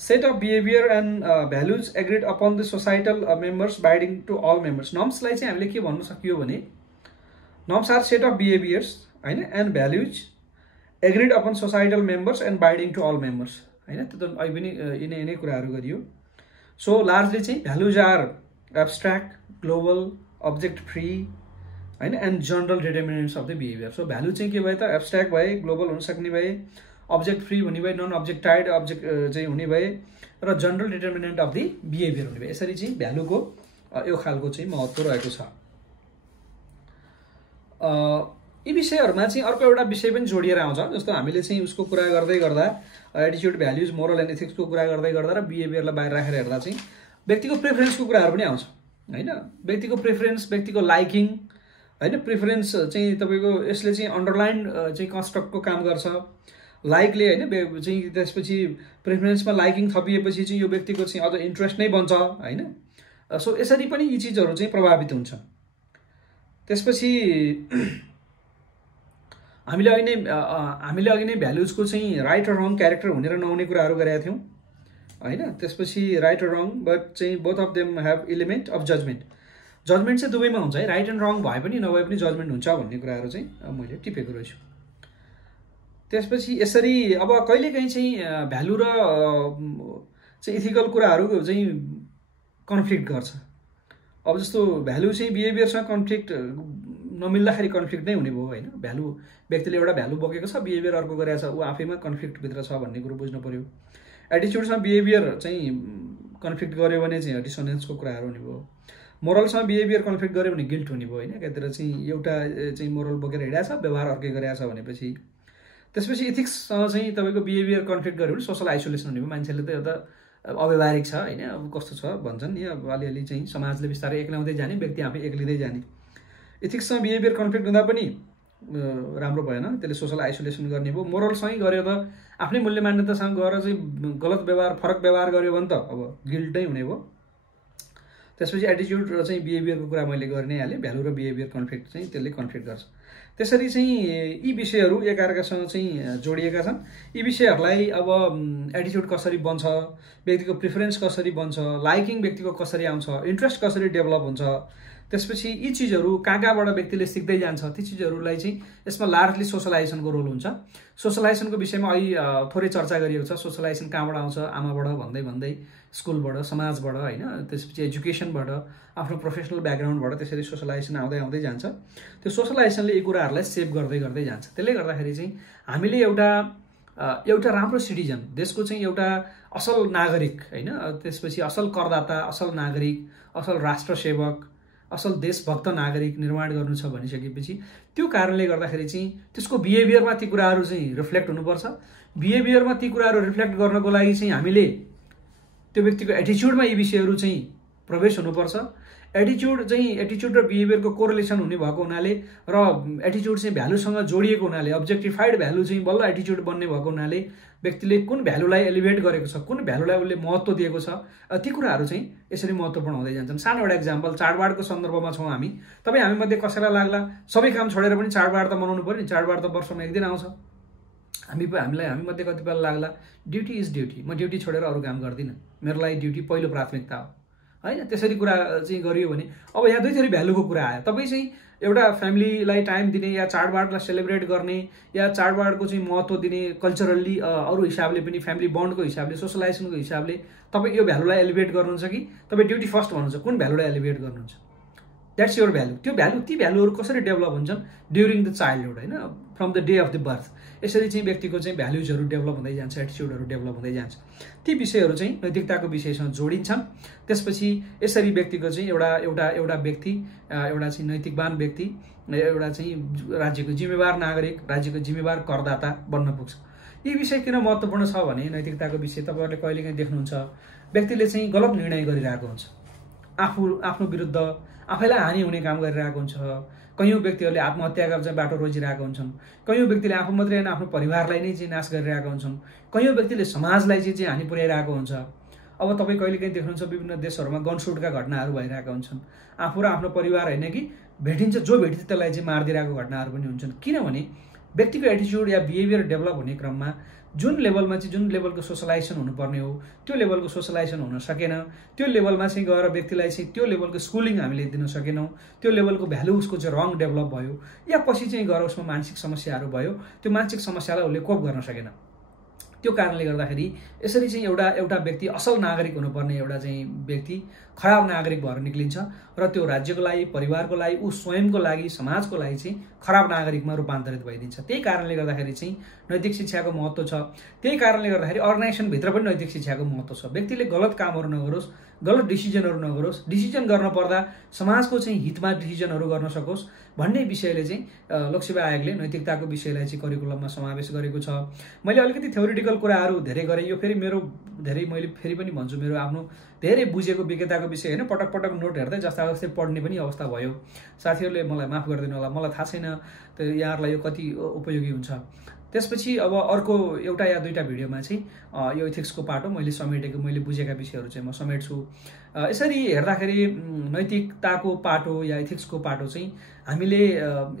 Set of behaviour and values agreed upon the societal members binding to all members. नर्म्सलाई चाहिँ हामीले के भन्न सकियो भने norms are set of behaviours हैन and values agreed upon societal members and binding to all members हैन। त्यो त अहिले पनि यिनै कुराहरू गरियो। सो लार्जली चाहिँ values are abstract, global, object free हैन and general determinants of the behaviour. So value चाहिँ के भयो त, एब्स्ट्र्याक्ट भए, ग्लोबल हुन सक्ने भए, अब्जेक्ट फ्री हुने भए, नन अब्जेक्टाइड अब्जेक्ट चाहिँ हुने भए, र general determinant of the behaviour हुने भए। यसरी चाहिँ भ्यालुको यो खालको चाहिँ महत्त्व रहेको छ। यी विषयहरूमा चाहिँ अर्को एउटा विषय पनि जोडिएर आउँछ। जस्तो हामीले चाहिँ उसको कुरा गर्दै गर्दा एटिट्युड, भ्यालुज, मोरल एन्ड एथिक्सको कुरा गर्दै गर्दा र बिहेभियरलाई बाहिर राखेर हेर्दा चाहिँ व्यक्तिको प्रेफरेन्सको कुराहरू पनि आउँछ हैन। व्यक्तिको प्रेफरेन्स, व्यक्तिको लाइकिङ हैन। प्रेफरेन्स चाहिँ तपाईँको यसले चाहिँ अन्डरलाइन चाहिँ कन्स्ट्रक्टको काम गर्छ। लाइकले हैन चाहिँ त्यसपछि प्रेफरेन्समा लाइकिङ थपिएपछि चाहिँ यो व्यक्तिको चाहिँ अझ इन्ट्रेस्ट नै बन्छ हैन। सो यसरी पनि यी चिजहरू चाहिँ प्रभावित हुन्छ। त्यसपछि हामीले अघि नै भ्यालुजको चाहिँ राइट र रङ क्यारेक्टर हुने र नहुने कुराहरू गरेका थियौँ हैन। त्यसपछि राइट र रङ बट चाहिँ both of them have element of judgement. Judgement चाहिँ दुवैमा हुन्छ है, राइट एन्ड रङ भए पनि नभए पनि जजमेन्ट हुन्छ भन्ने कुराहरू चाहिँ मैले टिपेको रहेछु। त्यसपछि यसरी अब कहिलेकाहीँ चाहिँ भ्यालु र चाहिँ इथिकल कुराहरू चाहिँ कन्फ्लिक्ट गर्छ। अब जस्तो भ्यालु चाहिँ बिहेभियरसँग कन्फ्लिक्ट नमिल्दाखेरि कन्फ्लिक्ट नै हुने भयो हैन। भ्यालु व्यक्तिले एउटा भ्यालु बोकेको छ, बिहेभियर अर्को गरेको छ, ऊ आफैमा कन्फ्लिक्टभित्र छ भन्ने कुरो बुझ्नु पर्यो। एटिट्युडसँग बिहेभियर चाहिँ कन्फ्लिक्ट गर्यो भने चाहिँ डिसोनेन्सको कुराहरू हुने भयो। मोरलसँग बिहेभियर कन्फ्लिक्ट गर्यो भने गिल्ट हुने भयो हैन। कतितिर चाहिँ एउटा चाहिँ मोरल बोकेर हिँडेको छ, व्यवहार अर्कै गरेको छ भनेपछि। त्यसपछि इथिक्ससँग चाहिँ तपाईँको बिहेभियर कन्फ्लिक्ट गर्यो भने सोसल आइसोलेसन हुने भयो। मान्छेले त एउटा अव्यवहारिक छ हैन, अब कस्तो छ भन्छन् नि, अब अलिअलि चाहिँ समाजले बिस्तारै एक्लाउँदै जाने, व्यक्ति आफै एक्लिँदै जाने। इथिक्ससँग बिहेभियर कन्फ्लिक्ट हुँदा पनि राम्रो भएन, त्यसले सोसल आइसोलेसन गर्ने भयो। मोरलसँगै गऱ्यो त आफ्नै मूल्य मान्यतासँग गएर चाहिँ गलत व्यवहार, फरक व्यवहार गर्यो भने त अब गिल्ट नै हुने भयो। त्यसपछि एटिट्युड र चाहिँ बिहेभियरको कुरा मैले गरि नै हालेँ। भ्यालु र बिहेभियर कन्फ्लिक्ट चाहिँ त्यसले कन्फ्लिक्ट गर्छ। त्यसरी चाहिँ यी विषयहरू एकअर्कासँग चाहिँ जोडिएका छन्। यी विषयहरूलाई अब एटिट्युड कसरी बन्छ, व्यक्तिको प्रिफरेन्स कसरी बन्छ, लाइकिङ व्यक्तिको कसरी आउँछ, इन्ट्रेस्ट कसरी डेभलप हुन्छ, त्यसपछि यी चिजहरू कहाँबाट व्यक्तिले सिक्दै जान्छ ती चिजहरूलाई चाहिँ यसमा लार्जली सोशलाइजेसनको रोल हुन्छ। सोशलाइजेसनको विषयमा अहिले थोरै चर्चा गरिएको छ। सोशलाइजेसन कहाँबाट आउँछ? आमाबाट भन्दै भन्दै स्कुलबाट, समाजबाट, होइन, त्यसपछि एजुकेसनबाट, आफ्नो प्रोफेसनल ब्याकग्राउन्डबाट त्यसरी सोशलाइजेसन आउँदै आउँदै जान्छ। त्यो सोशलाइजेसनले यी कुराहरूलाई सेभ गर्दै गर्दै जान्छ। त्यसले गर्दाखेरि चाहिँ हामीले एउटा राम्रो सिटिजन, देशको चाहिँ एउटा असल नागरिक, होइन, त्यसपछि असल करदाता, असल नागरिक, असल राष्ट्र सेवक, असल देशभक्त नागरिक निर्माण गर्नु छ भनिसकेपछि त्यो कारणले गर्दाखेरि चाहिँ त्यसको बिहेभियरमा ती कुराहरू चाहिँ रिफ्लेक्ट हुनुपर्छ। बिहेभियरमा ती कुराहरू रिफ्लेक्ट गर्नको लागि चाहिँ हामीले त्यो व्यक्तिको एटिच्युडमा यी विषयहरू चाहिँ प्रवेश हुनुपर्छ। एटिच्युड र बिहेभियरको कोरिलेसन हुने भएको हुनाले र एटिच्युड चाहिँ भ्यालुसँग जोडिएको हुनाले, अब्जेक्टिफाइड भ्यालु चाहिँ बल्ल एटिच्युड बन्ने भएको हुनाले व्यक्तिले कुन भ्यालुलाई एलिभेट गरेको छ, कुन भ्यालुलाई उसले महत्त्व दिएको छ, ती कुराहरू चाहिँ यसरी महत्त्वपूर्ण हुँदै जान्छन्। सानो एउटा इक्जाम्पल, चाडबाडको सन्दर्भमा छौँ हामी। तपाईँ हामीमध्ये कसैलाई लाग्ला सबै काम छोडेर पनि चाडबाड त मनाउनु पऱ्यो नि, चाडबाड त वर्षमा एक दिन आउँछ। हामीमध्ये कतिपय लाग्ला ड्युटी इज ड्युटी, म ड्युटी छोडेर अरू काम गर्दिनँ, मेरो लागि ड्युटी पहिलो प्राथमिकता हो, होइन। त्यसरी कुरा चाहिँ गरियो भने अब यहाँ दुई थरी भ्यालुको कुरा आयो। तपाईँ चाहिँ एउटा फ्यामिलीलाई टाइम दिने या चाडबाडलाई सेलिब्रेट गर्ने या चाडबाडको चाहिँ महत्त्व दिने कल्चरल्ली अरू हिसाबले पनि, फ्यामिली बन्डको हिसाबले, सोशलाइजेसनको हिसाबले तपाईँ यो भ्यालुलाई एलिभेट गर्नुहुन्छ कि तपाईँ ड्युटी फर्स्ट भन्नुहुन्छ? कुन भ्यालुलाई एलिभेट गर्नुहुन्छ? That's your value. ती भ्यालुहरू कसरी डेभलप हुन्छन्? ड्युरिङ द चाइल्डहुड, होइन, from the day of the birth. यसरी चाहिँ व्यक्तिको चाहिँ भ्यालुजहरू डेभलप हुँदै जान्छ, एटिच्युडहरू डेभलप हुँदै जान्छ। ती विषयहरू चाहिँ नैतिकताको विषयसँग जोडिन्छन्। त्यसपछि यसरी व्यक्तिको चाहिँ एउटा व्यक्ति, एउटा चाहिँ नैतिकवान व्यक्ति, एउटा चाहिँ राज्यको जिम्मेवार नागरिक, राज्यको जिम्मेवार करदाता बन्न पुग्छ। यी विषय किन महत्त्वपूर्ण छ भने नैतिकताको विषय तपाईँहरूले कहिलेकाहीँ देख्नुहुन्छ व्यक्तिले चाहिँ गलत निर्णय गरिरहेको हुन्छ, आफ्नो विरुद्ध आफैलाई हानि हुने काम गरिरहेको हुन्छ। कयौँ व्यक्तिहरूले आत्महत्याका चाहिँ बाटो रोजिरहेका हुन्छन्। कयौँ व्यक्तिले आफू मात्रै होइन आफ्नो परिवारलाई नै चाहिँ नाश गरिरहेका हुन्छन्। कयौँ व्यक्तिले समाजलाई चाहिँ हानि पुर्याइरहेको हुन्छ। अब तपाईँ कहिलेकाहीँ देख्नुहुन्छ विभिन्न देशहरूमा गनसुटका घटनाहरू भइरहेका हुन्छन्। आफू र आफ्नो परिवार होइन कि भेटिन्छ, जो भेटिन्छ त्यसलाई चाहिँ मारिदिरहेको घटनाहरू पनि हुन्छन्। किनभने व्यक्तिको एटिच्युड या बिहेभियर डेभलप हुने क्रममा जुन लेभलको सोशलाइजेसन हुनुपर्ने हो त्यो लेभलको सोशलाइजेसन हुन सकेन। त्यो लेभलमा चाहिँ गएर व्यक्तिलाई चाहिँ त्यो लेभलको स्कुलिङ हामीले दिन सकेनौँ। त्यो लेभलको भ्यालु उसको चाहिँ रङ डेभलप भयो या पछि चाहिँ गएर उसमा मानसिक समस्याहरू भयो। त्यो मानसिक समस्यालाई उसले कोप गर्न सकेन। त्यो कारणले गर्दाखेरि यसरी चाहिँ एउटा व्यक्ति असल नागरिक हुनुपर्ने एउटा चाहिँ व्यक्ति खराब नागरिक भएर निक्लिन्छ र त्यो राज्यको लागि, परिवारको लागि, ऊ स्वयंको लागि, समाजको लागि चाहिँ खराब नागरिकमा रूपान्तरित भइदिन्छ। त्यही कारणले गर्दाखेरि चाहिँ नैतिक शिक्षाको महत्त्व छ। त्यही कारणले गर्दाखेरि अर्गनाइजेसनभित्र पनि नैतिक शिक्षाको महत्त्व छ। व्यक्तिले गलत कामहरू नगरोस्, गलत डिसिजनहरू नगरोस्, डिसिजन गर्न पर्दा समाजको चाहिँ हितमा डिसिजनहरू गर्न सकोस् भन्ने विषयले चाहिँ लोकसेवा आयोगले नैतिकताको विषयलाई चाहिँ करिकुलममा समावेश गरेको छ। मैले अलिकति थ्योरिटिकल कुराहरू धेरै गरेँ। यो फेरि मैले फेरि पनि भन्छु, मेरो आफ्नो धेरै बुझेको विज्ञताको विषय होइन। पटक पटक नोट हेर्दै जस्ता जस्तै पढ्ने पनि अवस्था भयो। साथीहरूले मलाई माफ गरिदिनु होला, मलाई थाहा छैन त्यो यहाँहरूलाई यो कति उपयोगी हुन्छ। त्यसपछि अब अर्को एउटा या दुईवटा भिडियोमा चाहिँ यो इथिक्सको पाटो मैले समेटेको, मैले बुझेका विषयहरू चाहिँ म समेट्छु। यसरी हेर्दाखेरि नैतिकताको पाटो या इथिक्सको पाटो चाहिँ हामीले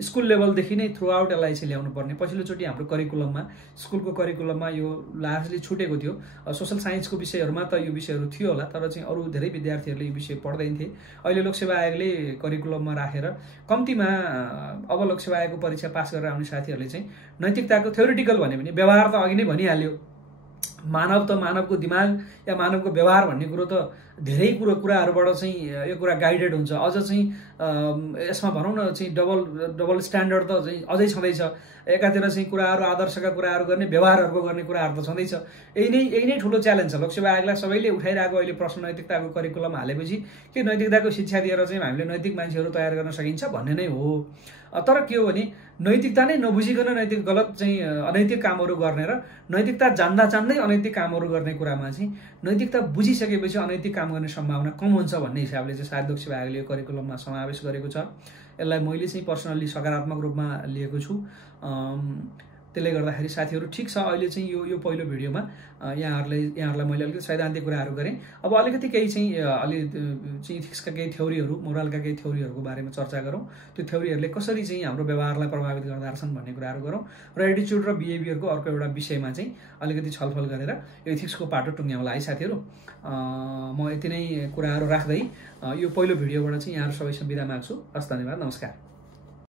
स्कुल लेभलदेखि नै थ्रु आउट यसलाई चाहिँ ल्याउनु पर्ने। पछिल्लोचोटि हाम्रो करिकुलममा, स्कुलको करिकुलममा यो लार्जली छुटेको थियो। सोसल साइन्सको विषयहरूमा त यो विषयहरू थियो होला, तर चाहिँ अरू धेरै विद्यार्थीहरूले यो विषय पढ्दैन थिए। अहिले लोकसेवा आयोगले करिकुलममा राखेर कम्तीमा अब लोकसेवा आयोगको परीक्षा पास गरेर आउने साथीहरूले चाहिँ नैतिकताको थ्योरिटिकल भन्यो भने व्यवहार त अघि नै भनिहाल्यो। मानवको दिमाग या मानवको व्यवहार भन्ने कुरो त धेरै कुराहरूबाट चाहिँ यो कुरा गाइडेड हुन्छ। अझ चाहिँ यसमा भनौँ न चाहिँ डबल स्ट्यान्डर्ड त चाहिँ अझै छँदैछ। एकातिर चाहिँ कुराहरू, आदर्शका कुराहरू गर्ने, व्यवहारहरूको गर्ने कुराहरू त छँदैछ। यही नै ठुलो च्यालेन्ज छ। लोकसेवा आयोगलाई सबैले उठाइरहेको अहिले प्रश्न नैतिकताको करिकुलम हालेपछि के नैतिकताको शिक्षा दिएर चाहिँ हामीले नैतिक मान्छेहरू तयार गर्न सकिन्छ भन्ने नै हो। तर के हो भने नैतिकता नै नबुझिकन गलत चाहिँ अनैतिक कामहरू गर्ने र नैतिकता जान्दै अनैतिक कामहरू गर्ने कुरामा चाहिँ नैतिकता बुझिसकेपछि अनैतिक काम गर्ने सम्भावना कम हुन्छ भन्ने हिसाबले चाहिँ सायद लोकसेवा आयोगले यो करिकुलममा समावेश गरेको छ। यसलाई मैले चाहिँ पर्सनल्ली सकारात्मक रूपमा लिएको छु। त्यसले गर्दाखेरि साथीहरू ठिक छ। अहिले चाहिँ यो पहिलो भिडियोमा यहाँहरूलाई मैले अलिकति सैद्धान्तिक कुराहरू गरेँ। अब अलिकति केही चाहिँ इथिक्सका केही थ्योरीहरू, मोरलका केही थ्योरीहरूको बारेमा चर्चा गरौँ। त्यो थ्योरीहरूले कसरी चाहिँ हाम्रो व्यवहारलाई प्रभावित गर्दा रहेछन् भन्ने कुराहरू गरौँ र एटिच्युड र बिहेभियरको अर्को एउटा विषयमा चाहिँ अलिकति छलफल गरेर यो इथिक्सको पाटो टुङ्ग्याउँला है साथीहरू। म यति नै कुराहरू राख्दै यो पहिलो भिडियोबाट चाहिँ यहाँहरू सबैसँग बिदा माग्छु। हस्, धन्यवाद, नमस्कार।